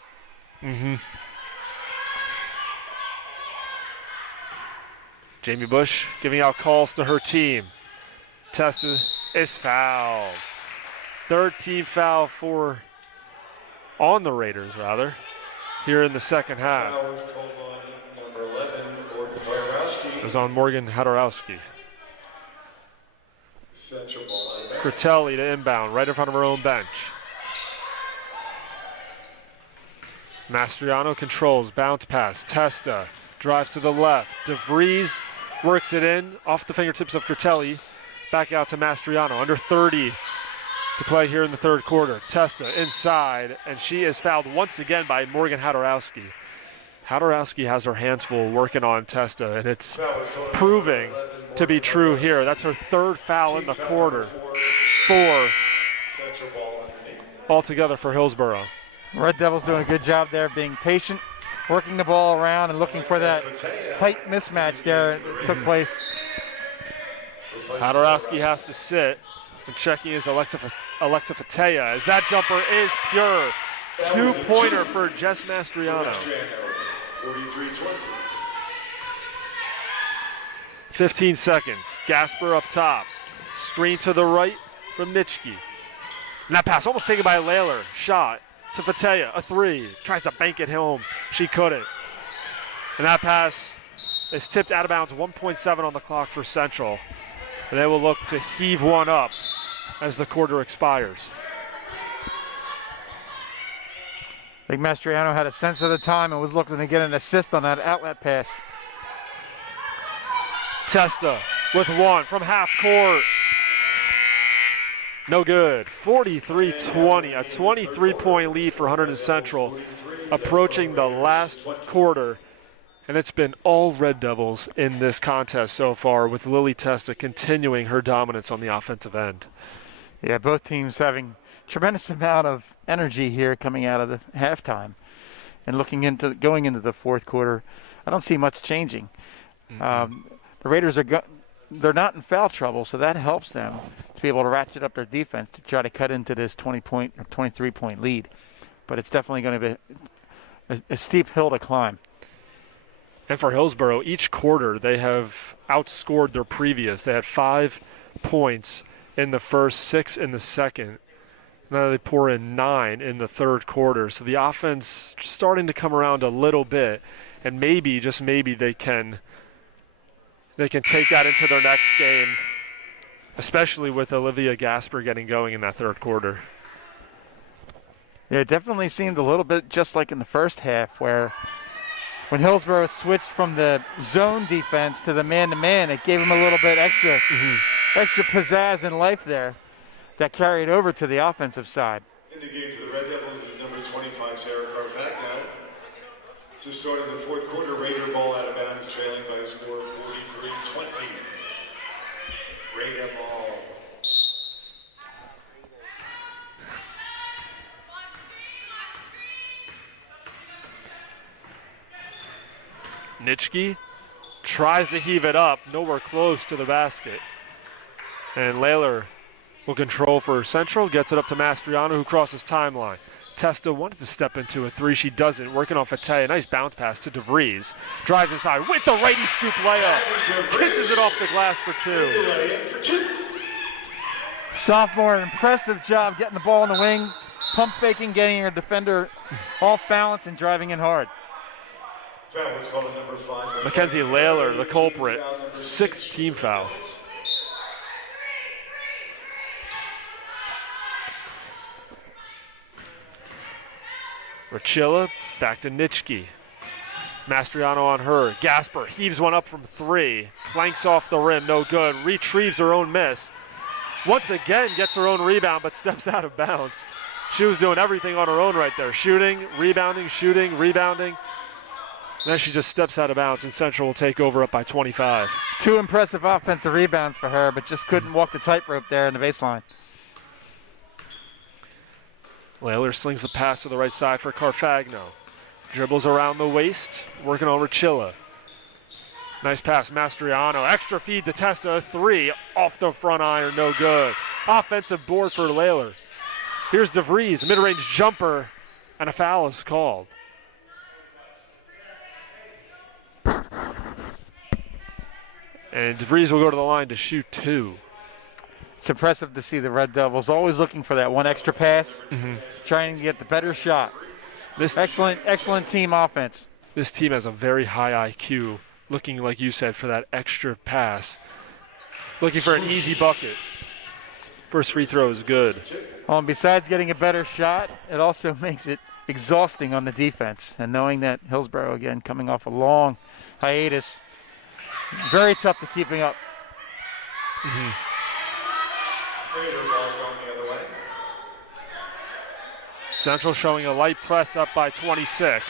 Jamie Bush giving out calls to her team. Testa is fouled. Third team foul on the Raiders, here in the second half. Foul was called on number 11, Morgan Hadorowski. It was on Morgan Hadorowski. Central ball out of bounds. Critelli to inbound, right in front of her own bench. Mastriano controls, bounce pass. Testa drives to the left. DeVries works it in off the fingertips of Critelli. Back out to Mastriano. Under 30 to play here in the third quarter. Testa inside, and she is fouled once again by Morgan Hadorowski. Hadorowski has her hands full working on Testa, and it's proving to be true here. That's her third foul in the quarter. 4 Central ball underneath. altogether for Hillsboro. Red Devils doing a good job there, being patient, working the ball around, and looking for that tight mismatch there that took place. Hadorowski has to sit, and checking is Alexa Fatea, as that jumper is pure. 2-pointer for Jess Mastriano. 43-20. 15 seconds. Gasper up top. Screen to the right from Nitschke. And that pass almost taken by Layler. Shot to Fatea. A 3. Tries to bank it home. She couldn't. And that pass is tipped out of bounds. 1.7 on the clock for Central. And they will look to heave one up as the quarter expires. I think Mastriano had a sense of the time and was looking to get an assist on that outlet pass. Testa with 1 from half court. No good. 43-20, a 23-point lead for Hunterdon Central, approaching the last quarter. And it's been all Red Devils in this contest so far, with Lily Testa continuing her dominance on the offensive end. Yeah, both teams having tremendous amount of energy here coming out of the halftime, and going into the fourth quarter, I don't see much changing. The Raiders they're not in foul trouble, so that helps them to be able to ratchet up their defense to try to cut into this 20-point or 23-point lead. But it's definitely going to be a steep hill to climb. And for Hillsboro, each quarter they have outscored their previous. They had 5 points in the first, 6 in the second. Now they pour in 9 in the third quarter. So the offense starting to come around a little bit, and maybe, just maybe, they can take that into their next game, especially with Olivia Gasper getting going in that third quarter. Yeah, it definitely seemed a little bit just like in the first half, where when Hillsboro switched from the zone defense to the man-to-man, it gave them a little bit extra pizzazz and life there that carried over to the offensive side. In the game for the Red Devils is number 25, Sarah Carfagno. It's the start of the fourth quarter. Raider ball out of bounds, trailing by a score of 43-20. Raider ball. Nitschke tries to heave it up, nowhere close to the basket. And Layler will control for Central, gets it up to Mastriano, who crosses timeline. Testa wanted to step into a 3, she doesn't, working off a nice bounce pass to DeVries. Drives inside with the righty scoop layup, kisses it off the glass for 2. Sophomore, impressive job getting the ball in the wing, pump faking, getting her defender off balance and driving in hard. Mackenzie Layler, the culprit, 6th team foul. Rachilla back to Nitschke. Mastriano on her. Gasper heaves one up from 3. Planks off the rim, no good. Retrieves her own miss. Once again gets her own rebound, but steps out of bounds. She was doing everything on her own right there. Shooting, rebounding, shooting, rebounding. Then she just steps out of bounds, and Central will take over up by 25. 2 impressive offensive rebounds for her, but just couldn't walk the tightrope there in the baseline. Layler slings the pass to the right side for Carfagno. Dribbles around the waist, working on Rachilla. Nice pass, Mastriano. Extra feed to Testa, a 3 off the front iron, no good. Offensive board for Layler. Here's DeVries, mid-range jumper, and a foul is called. And DeVries will go to the line to shoot 2. It's impressive to see the Red Devils always looking for that one extra pass, trying to get the better shot. This excellent team offense. This team has a very high IQ, looking, like you said, for that extra pass. Looking for an easy bucket. First free throw is good. Well, and besides getting a better shot, it also makes it exhausting on the defense. And knowing that Hillsboro, again, coming off a long hiatus, very tough to keeping up. Central showing a light press up by 26.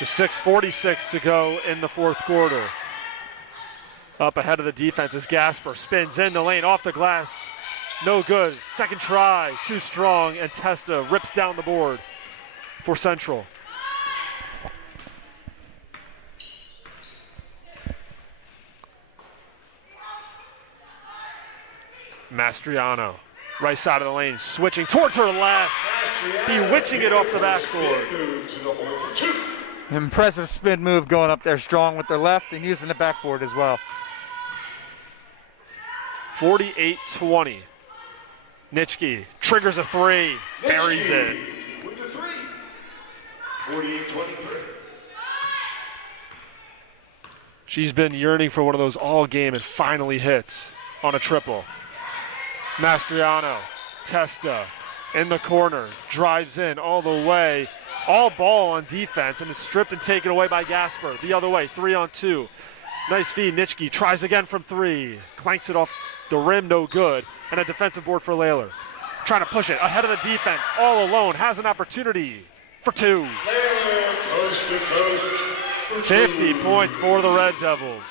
With 6:46 to go in the fourth quarter. Up ahead of the defense is Gasper. Spins in the lane, off the glass. No good. Second try, too strong, and Testa rips down the board for Central. Mastriano, right side of the lane, switching towards her left, bewitching it off the backboard. Impressive spin move going up there strong with their left and using the backboard as well. 48-20. Nitschke triggers a 3, buries it. With the 3. 48-23. She's been yearning for one of those all game and finally hits on a triple. Mastriano, Testa in the corner, drives in all the way, all ball on defense, and is stripped and taken away by Gasper. The other way, 3-on-2. Nice feed, Nitschke tries again from 3, clanks it off the rim, no good, and a defensive board for Layler. Trying to push it ahead of the defense, all alone, has an opportunity for 2. Layler, coast to coast for 50 points for the Red Devils.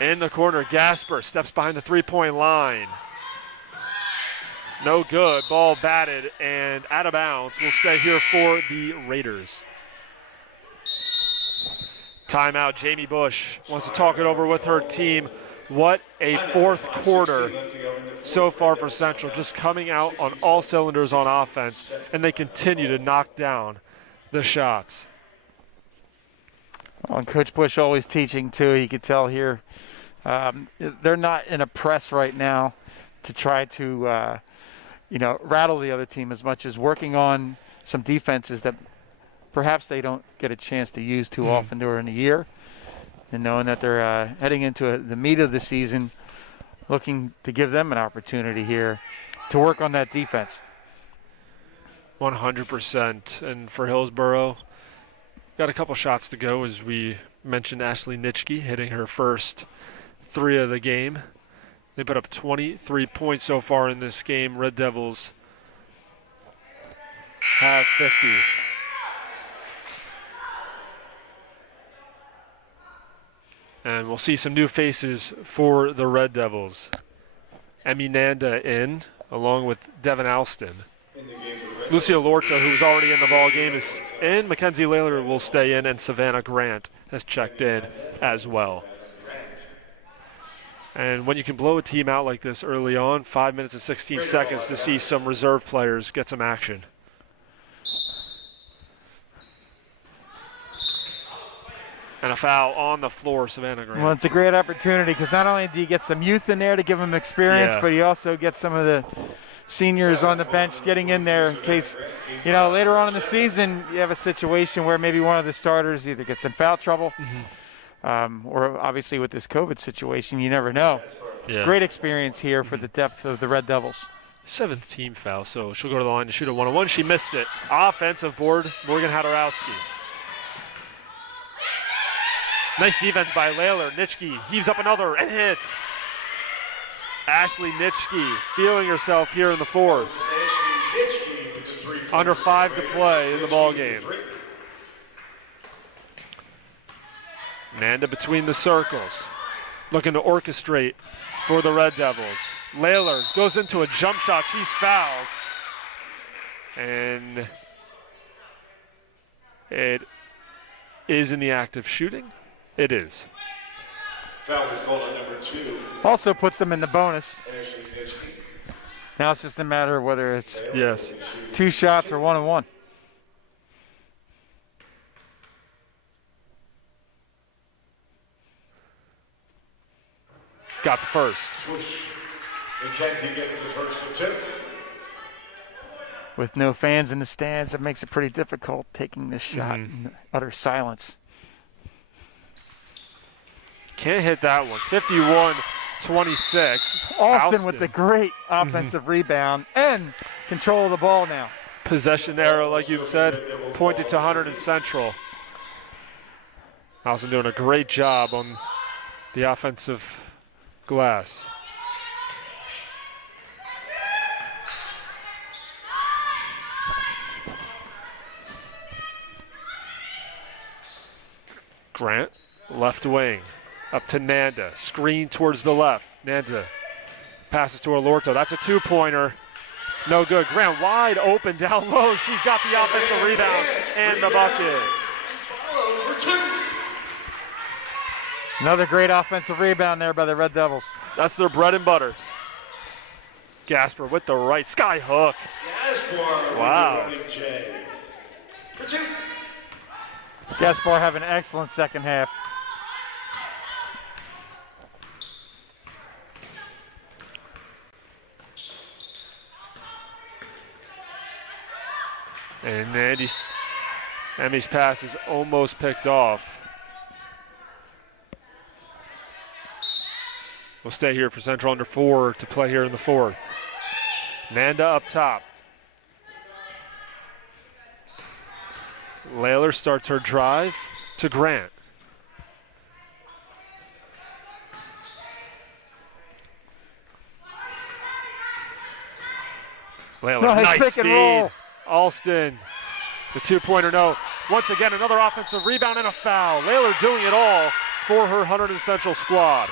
In the corner, Gasper steps behind the three-point line. No good. Ball batted and out of bounds. Will stay here for the Raiders. Timeout. Jamie Bush wants to talk it over with her team. What a fourth quarter so far for Central. Just coming out on all cylinders on offense, and they continue to knock down the shots. Well, and Coach Bush always teaching, too. You could tell here. They're not in a press right now to try to, rattle the other team as much as working on some defenses that perhaps they don't get a chance to use too often during the year, and knowing that they're heading into the meat of the season, looking to give them an opportunity here to work on that defense. 100%. And for Hillsboro, got a couple shots to go, as we mentioned. Ashley Nitschke hitting her first 3 of the game. They put up 23 points so far in this game. Red Devils have 50. And we'll see some new faces for the Red Devils. Emmy Nanda in, along with Devin Alston. Lucia Lorca, who's already in the ball game, is in. Mackenzie Layler will stay in, and Savannah Grant has checked in as well. And when you can blow a team out like this early on, 5 minutes and 16 seconds to see some reserve players get some action. And a foul on the floor, Savannah Grant. Well, it's a great opportunity because not only do you get some youth in there to give them experience, but you also get some of the seniors on the bench getting in there in case, later on in the season you have a situation where maybe one of the starters either gets in foul trouble or obviously with this COVID situation, you never know. Yeah. Great experience here for the depth of the Red Devils. 7th team foul, so she'll go to the line to shoot a 1-on-1. She missed it. Offensive board, Morgan Hadorowski. Nice defense by Layler. Nitschke heaves up another and hits. Ashley Nitschke feeling herself here in the fourth. Under 5 to play in the ball game. Nanda between the circles, looking to orchestrate for the Red Devils. Layler goes into a jump shot. She's fouled. And it is in the act of shooting. It is. Foul is called on number 2. Also puts them in the bonus. Now it's just a matter of whether it's 2 shots or 1-on-1. Got the first. Mackenzie gets the first of 2. With no fans in the stands, it makes it pretty difficult taking this shot in utter silence. Can't hit that one. 51-26. Alston with the great offensive rebound and control of the ball now. Possession arrow, like you said, pointed to Hunterdon Central. Alston doing a great job on the offensive glass. Grant, left wing. Up to Nanda. Screen towards the left. Nanda passes to Alorto. That's a 2-pointer. No good. Grant wide open down low. She's got the offensive rebound and the bucket. Another great offensive rebound there by the Red Devils. That's their bread and butter. Gasper with the right. Sky hook. Wow. Gaspar have an excellent second half. And Emmy's pass is almost picked off. We'll stay here for Central under 4 to play here in the fourth. Nanda up top. Layler starts her drive to Grant. Layler, nice speed. Alston, the 2-pointer, no. Once again, another offensive rebound and a foul. Layler doing it all for her Hunterdon Central squad.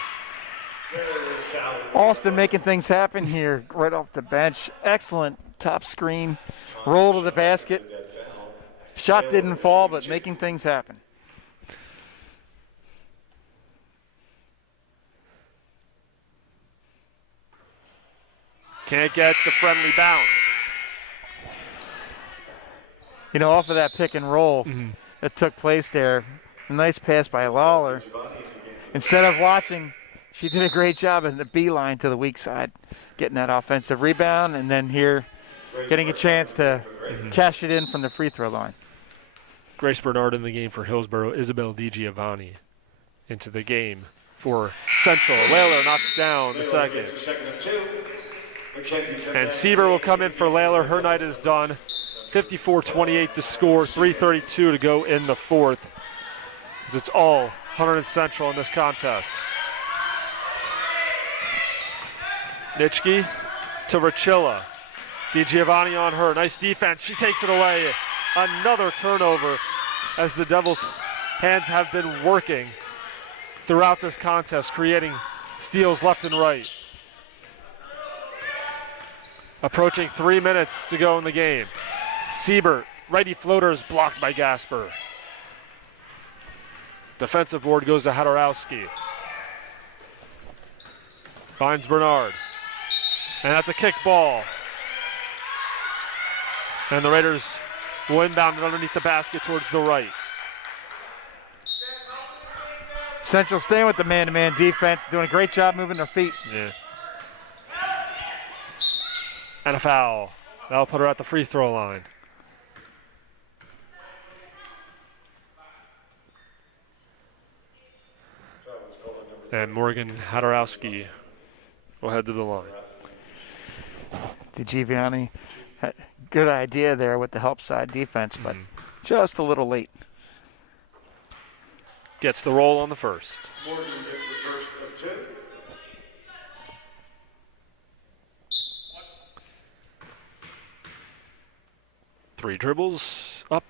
Austin making things happen here right off the bench. Excellent top screen. Roll to the basket. Shot didn't fall, but making things happen. Can't get the friendly bounce. You know, off of that pick and roll that took place there, a nice pass by Lawler. Instead of watching, she did a great job in the beeline to the weak side, getting that offensive rebound, and then here getting a chance to cash it in from the free throw line. Grace Bernard in the game for Hillsboro. Isabel DiGiovanni into the game for Central. Layler knocks down the second. And Sieber will come in for Layler. Her night is done. 54-28 to score, 3:32 to go in the fourth. As it's all Hunterdon Central in this contest. Nitschke to Rachilla. DiGiovanni on her. Nice defense. She takes it away. Another turnover as the Devils' hands have been working throughout this contest, creating steals left and right. Approaching 3 minutes to go in the game. Siebert, righty floater is blocked by Gasper. Defensive board goes to Hadorowski. Finds Bernard. And that's a kick ball. And the Raiders will inbound underneath the basket towards the right. Central staying with the man-to-man defense, doing a great job moving their feet. Yeah. And a foul. That'll put her at the free throw line. And Morgan Hadorowski will head to the line. DiGiovanni had a good idea there with the help side defense, but just a little late. Gets the roll on the first. Morgan gets the first of two. Three dribbles up.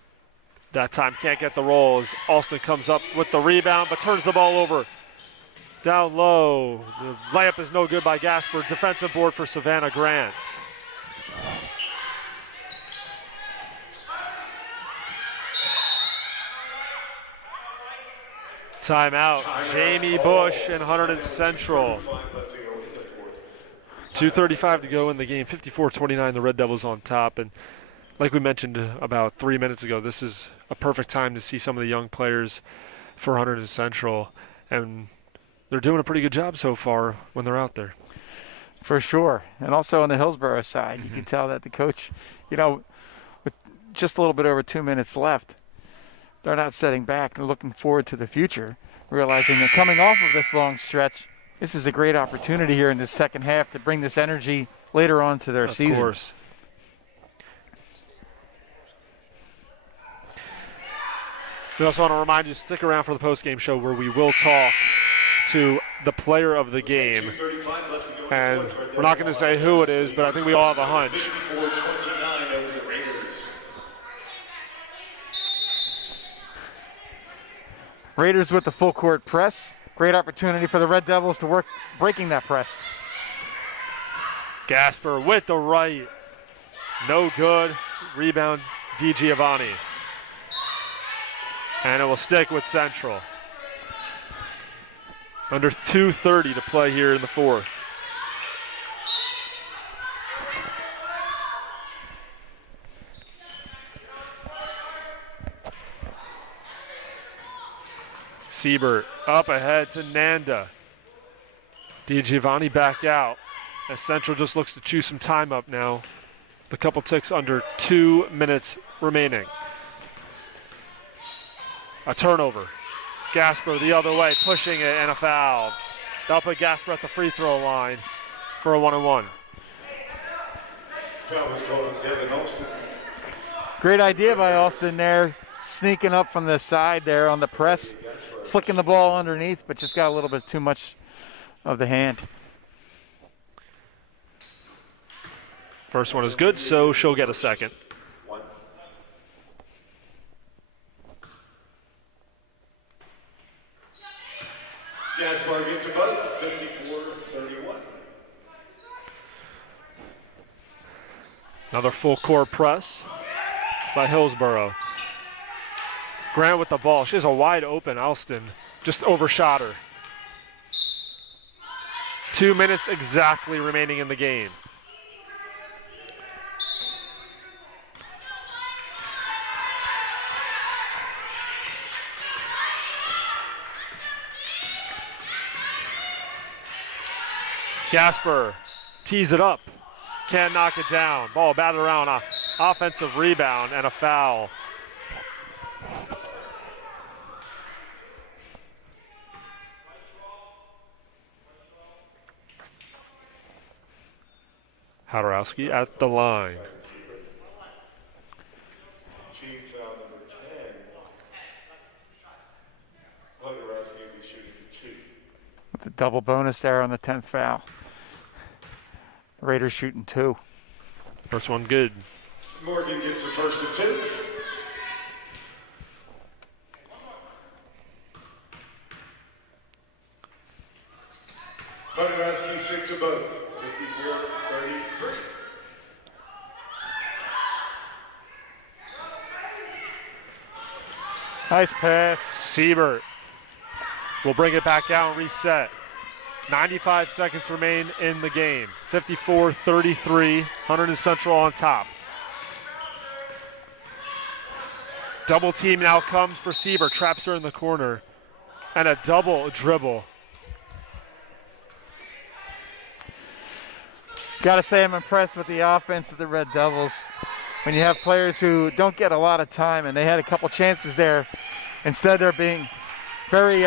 That time can't get the roll as Alston comes up with the rebound but turns the ball over. Down low. The layup is no good by Gasper. Defensive board for Savannah Grant. Timeout. Jamie Bush and Hunterdon Central. 2:35 to go in the game. 54-29, the Red Devils on top. And like we mentioned about 3 minutes ago, this is a perfect time to see some of the young players for Hunterdon Central. And they're doing a pretty good job so far when they're out there. For sure. And also on the Hillsboro side, you can tell that the coach, you know, with just a little bit over 2 minutes left, they're not sitting back and looking forward to the future, realizing that coming off of this long stretch, this is a great opportunity here in the second half to bring this energy later on to their season. Of course. We also want to remind you to stick around for the post-game show where we will talk to the player of the game. And we're not going to say who it is, but I think we all have a hunch. Raiders with the full court press. Great opportunity for the Red Devils to work breaking that press. Gasper with the right. No good. Rebound, DiGiovanni. And it will stick with Central. Under 2:30 to play here in the fourth. Siebert up ahead to Nanda. DiGiovanni back out as Central just looks to chew some time up now. The couple ticks under 2 minutes remaining. A turnover. Gasper the other way, pushing it, and a foul. That'll put Gasper at the free throw line for a 1-and-1. Great idea by Austin there, sneaking up from the side there on the press, flicking the ball underneath, but just got a little bit too much of the hand. First one is good, so she'll get a second. Gaspar gets above 54. Another full court press by Hillsboro. Grant with the ball. She has a wide open Alston. Just overshot her. 2 minutes exactly remaining in the game. Gasper tees it up. Can't knock it down. Ball batted around. Offensive rebound and a foul. Hodorowski at the line. Team foul number 10. Hunterdon will be shooting for 2. With the double bonus there on the 10th foul. Raiders shooting 2. First one good. Morgan gets the first of 2. Hunterdon 6 of both. 54-33. Nice pass. Siebert will bring it back out and reset. 95 seconds remain in the game. 54-33. Hunterdon Central on top. Double team now comes for Siebert. Traps her in the corner. And a double dribble. Gotta say I'm impressed with the offense of the Red Devils. When you have players who don't get a lot of time, and they had a couple chances there, instead they're being very,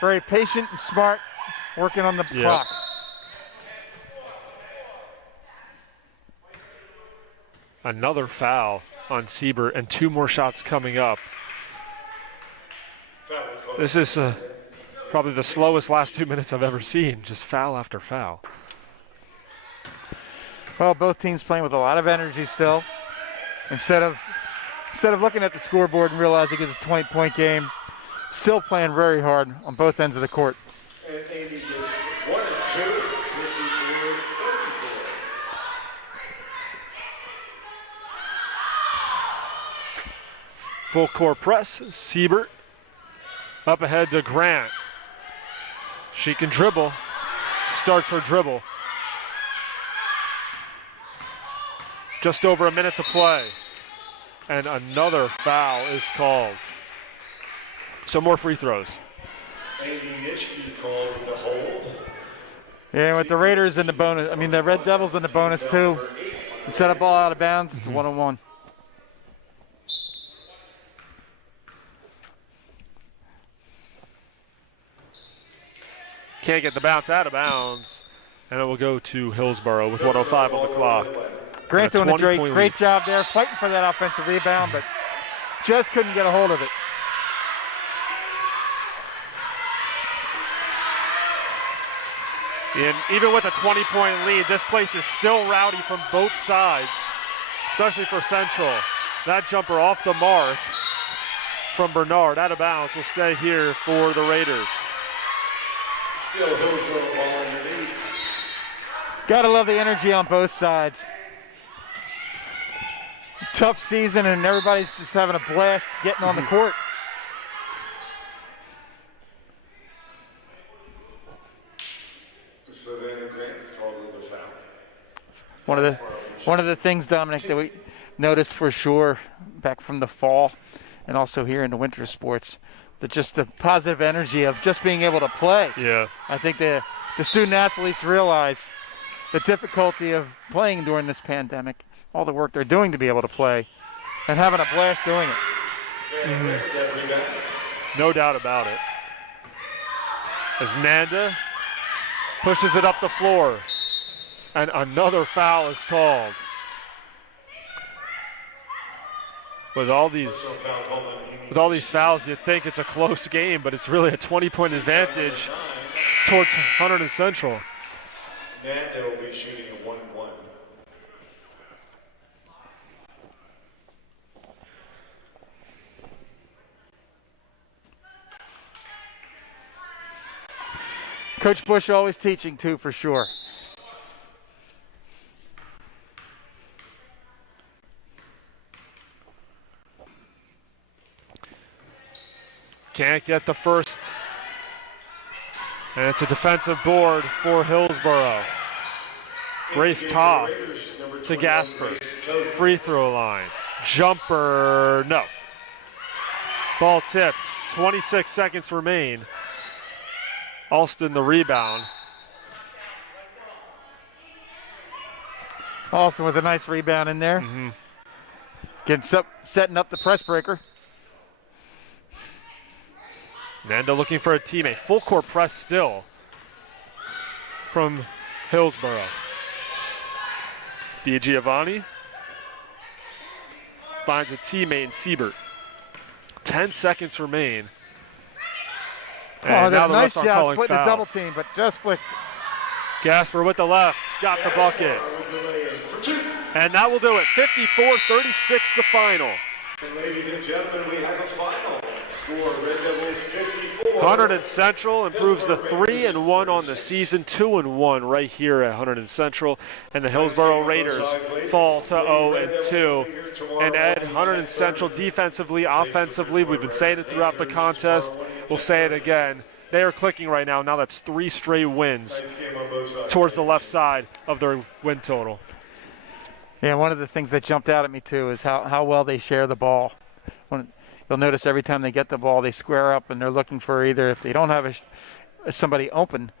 very patient and smart, working on the clock. Another foul on Siebert and 2 more shots coming up. This is probably the slowest last 2 minutes I've ever seen. Just foul after foul. Well, both teams playing with a lot of energy still. Instead of looking at the scoreboard and realizing it's a 20-point game, still playing very hard on both ends of the court. And Amy gets 1 and 2, 54-34. Full court press. Siebert up ahead to Grant. She can dribble. Starts her dribble. Just over a minute to play. And another foul is called. So more free throws. Amy Nitschke called the hold. Yeah, with the Raiders in the bonus, the Red Devils in the bonus too. Instead of ball out of bounds, it's a 1-on-1. Can't get the bounce out of bounds. And it will go to Hillsboro with 1:05 on the clock. Grant doing a great lead. job there, fighting for that offensive rebound, but just couldn't get a hold of it. And even with a 20-point lead, this place is still rowdy from both sides, especially for Central. That jumper off the mark from Bernard, out of bounds, will stay here for the Raiders. Still Hillsboro ball underneath. Gotta love the energy on both sides. Tough season, and everybody's just having a blast getting on the court. So then Grant is called with a foul. One of the things, Dominic, that we noticed for sure back from the fall and also here in the winter sports, that just the positive energy of just being able to play. Yeah. I think the student athletes realize the difficulty of playing during this pandemic, all the work they're doing to be able to play, and having a blast doing it. No doubt about it. As Nanda pushes it up the floor, and another foul is called. With all these fouls, you'd think it's a close game, but it's really a 20-point advantage towards Hunterdon Central. Nanda will be shooting a 1-1. Coach Bush always teaching too, for sure. Can't get the first. And it's a defensive board for Hillsboro. Grace Toth to Gasper. Free throw line. Jumper, no. Ball tipped. 26 seconds remain. Alston the rebound. Alston with a nice rebound in there. Setting up the press breaker. Nando looking for a teammate. Full court press still from Hillsboro. DiGiovanni finds a teammate in Siebert. 10 seconds remain. And now the nice refs are job calling splitting the fouls. double team, but just flicked. Gasper with the left, got the bucket. And that will do it. 54-36 the final. And ladies and gentlemen, we have a final. Score Red Devils 54. Hunterdon Central improves to 3-1 on the season, 2-1 right here at Hunterdon Central, and the Hillsboro Raiders fall to 0-2. And Ed, Hunterdon Central defensively, offensively, we've been saying it throughout the contest. We'll say it again. They are clicking right now. Now that's 3 straight wins towards the left side of their win total. Yeah, one of the things that jumped out at me too is how well they share the ball. You'll notice every time they get the ball, they square up and they're looking for either, if they don't have somebody open,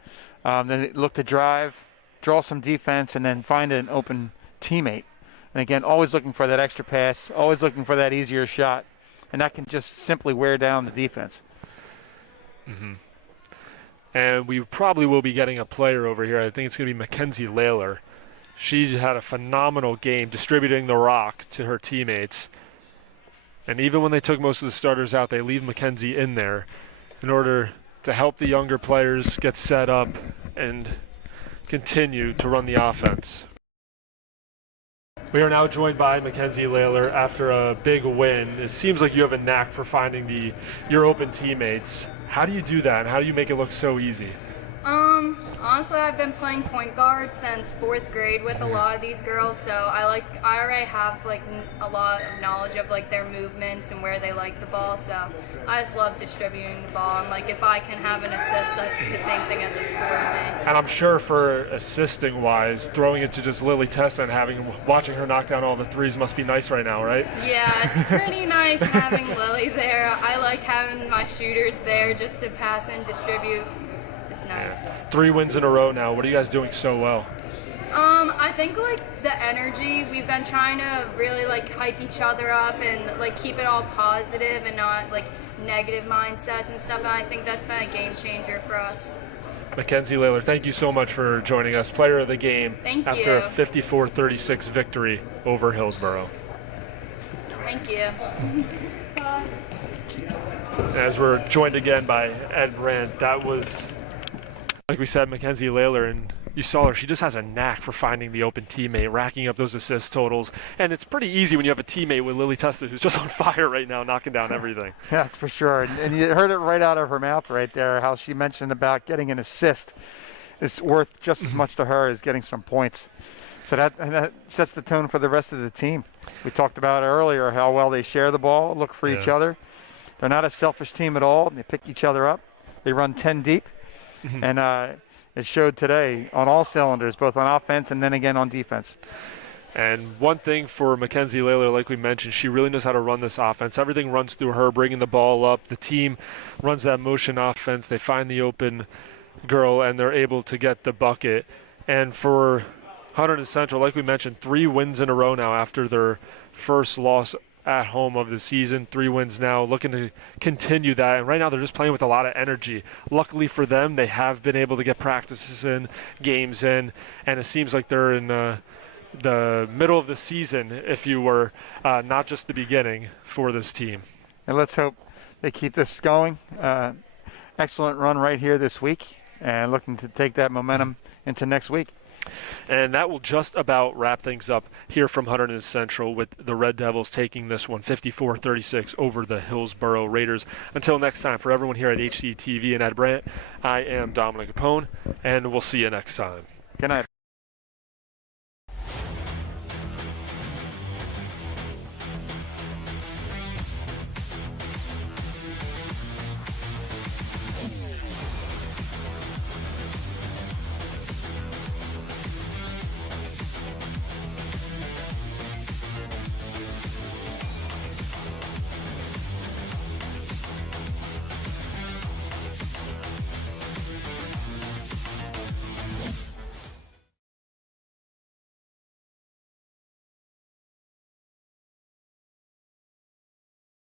then they look to drive, draw some defense, and then find an open teammate. And again, always looking for that extra pass, always looking for that easier shot, and that can just simply wear down the defense. And we probably will be getting a player over here. I think it's going to be Mackenzie Layler. She had a phenomenal game distributing the rock to her teammates. And even when they took most of the starters out, they leave Mackenzie in there in order to help the younger players get set up and continue to run the offense. We are now joined by Mackenzie Layler after a big win. It seems like you have a knack for finding your open teammates. How do you do that, and how do you make it look so easy? Honestly, I've been playing point guard since 4th grade with a lot of these girls, so I already have a lot of knowledge of their movements and where they like the ball, so I just love distributing the ball. And if I can have an assist, that's the same thing as a score to me. And I'm sure for assisting wise, throwing it to just Lily Testa and watching her knock down all the threes must be nice right now, right? Yeah, it's pretty nice having Lily there. I like having my shooters there just to pass and distribute. It's nice. Yeah. 3 wins in a row now. What are you guys doing so well? I think the energy, we've been trying to really hype each other up and keep it all positive and not negative mindsets and stuff. And I think that's been a game changer for us. Mackenzie Layler, thank you so much for joining us. Player of the game after a 54-36 victory over Hillsboro. Thank you. As we're joined again by Ed Brandt, that was, like we said, Mackenzie Layler, and you saw her. She just has a knack for finding the open teammate, racking up those assist totals. And it's pretty easy when you have a teammate with Lily Testa who's just on fire right now, knocking down everything. Yeah, that's for sure. And you heard it right out of her mouth right there, how she mentioned about getting an assist is worth just as much to her as getting some points. So that sets the tone for the rest of the team. We talked about earlier how well they share the ball, look for each other. They're not a selfish team at all. They pick each other up. They run 10 deep. And it showed today on all cylinders, both on offense and then again on defense. And one thing for Mackenzie Layler, like we mentioned, she really knows how to run this offense. Everything runs through her, bringing the ball up. The team runs that motion offense. They find the open girl, and they're able to get the bucket. And for Hunterdon Central, like we mentioned, 3 wins in a row now after their first loss at home of the season. 3 wins now, looking to continue that. And right now they're just playing with a lot of energy. Luckily for them, they have been able to get practices in, games in, and it seems like they're in the middle of the season, if you were, not just the beginning for this team. And let's hope they keep this going. Excellent run right here this week, and looking to take that momentum into next week. And that will just about wrap things up here from Hunterdon Central, with the Red Devils taking this one 54-36 over the Hillsboro Raiders. Until next time, for everyone here at HCTV and Ed Brandt, I am Dominic Capone, and we'll see you next time. Good night.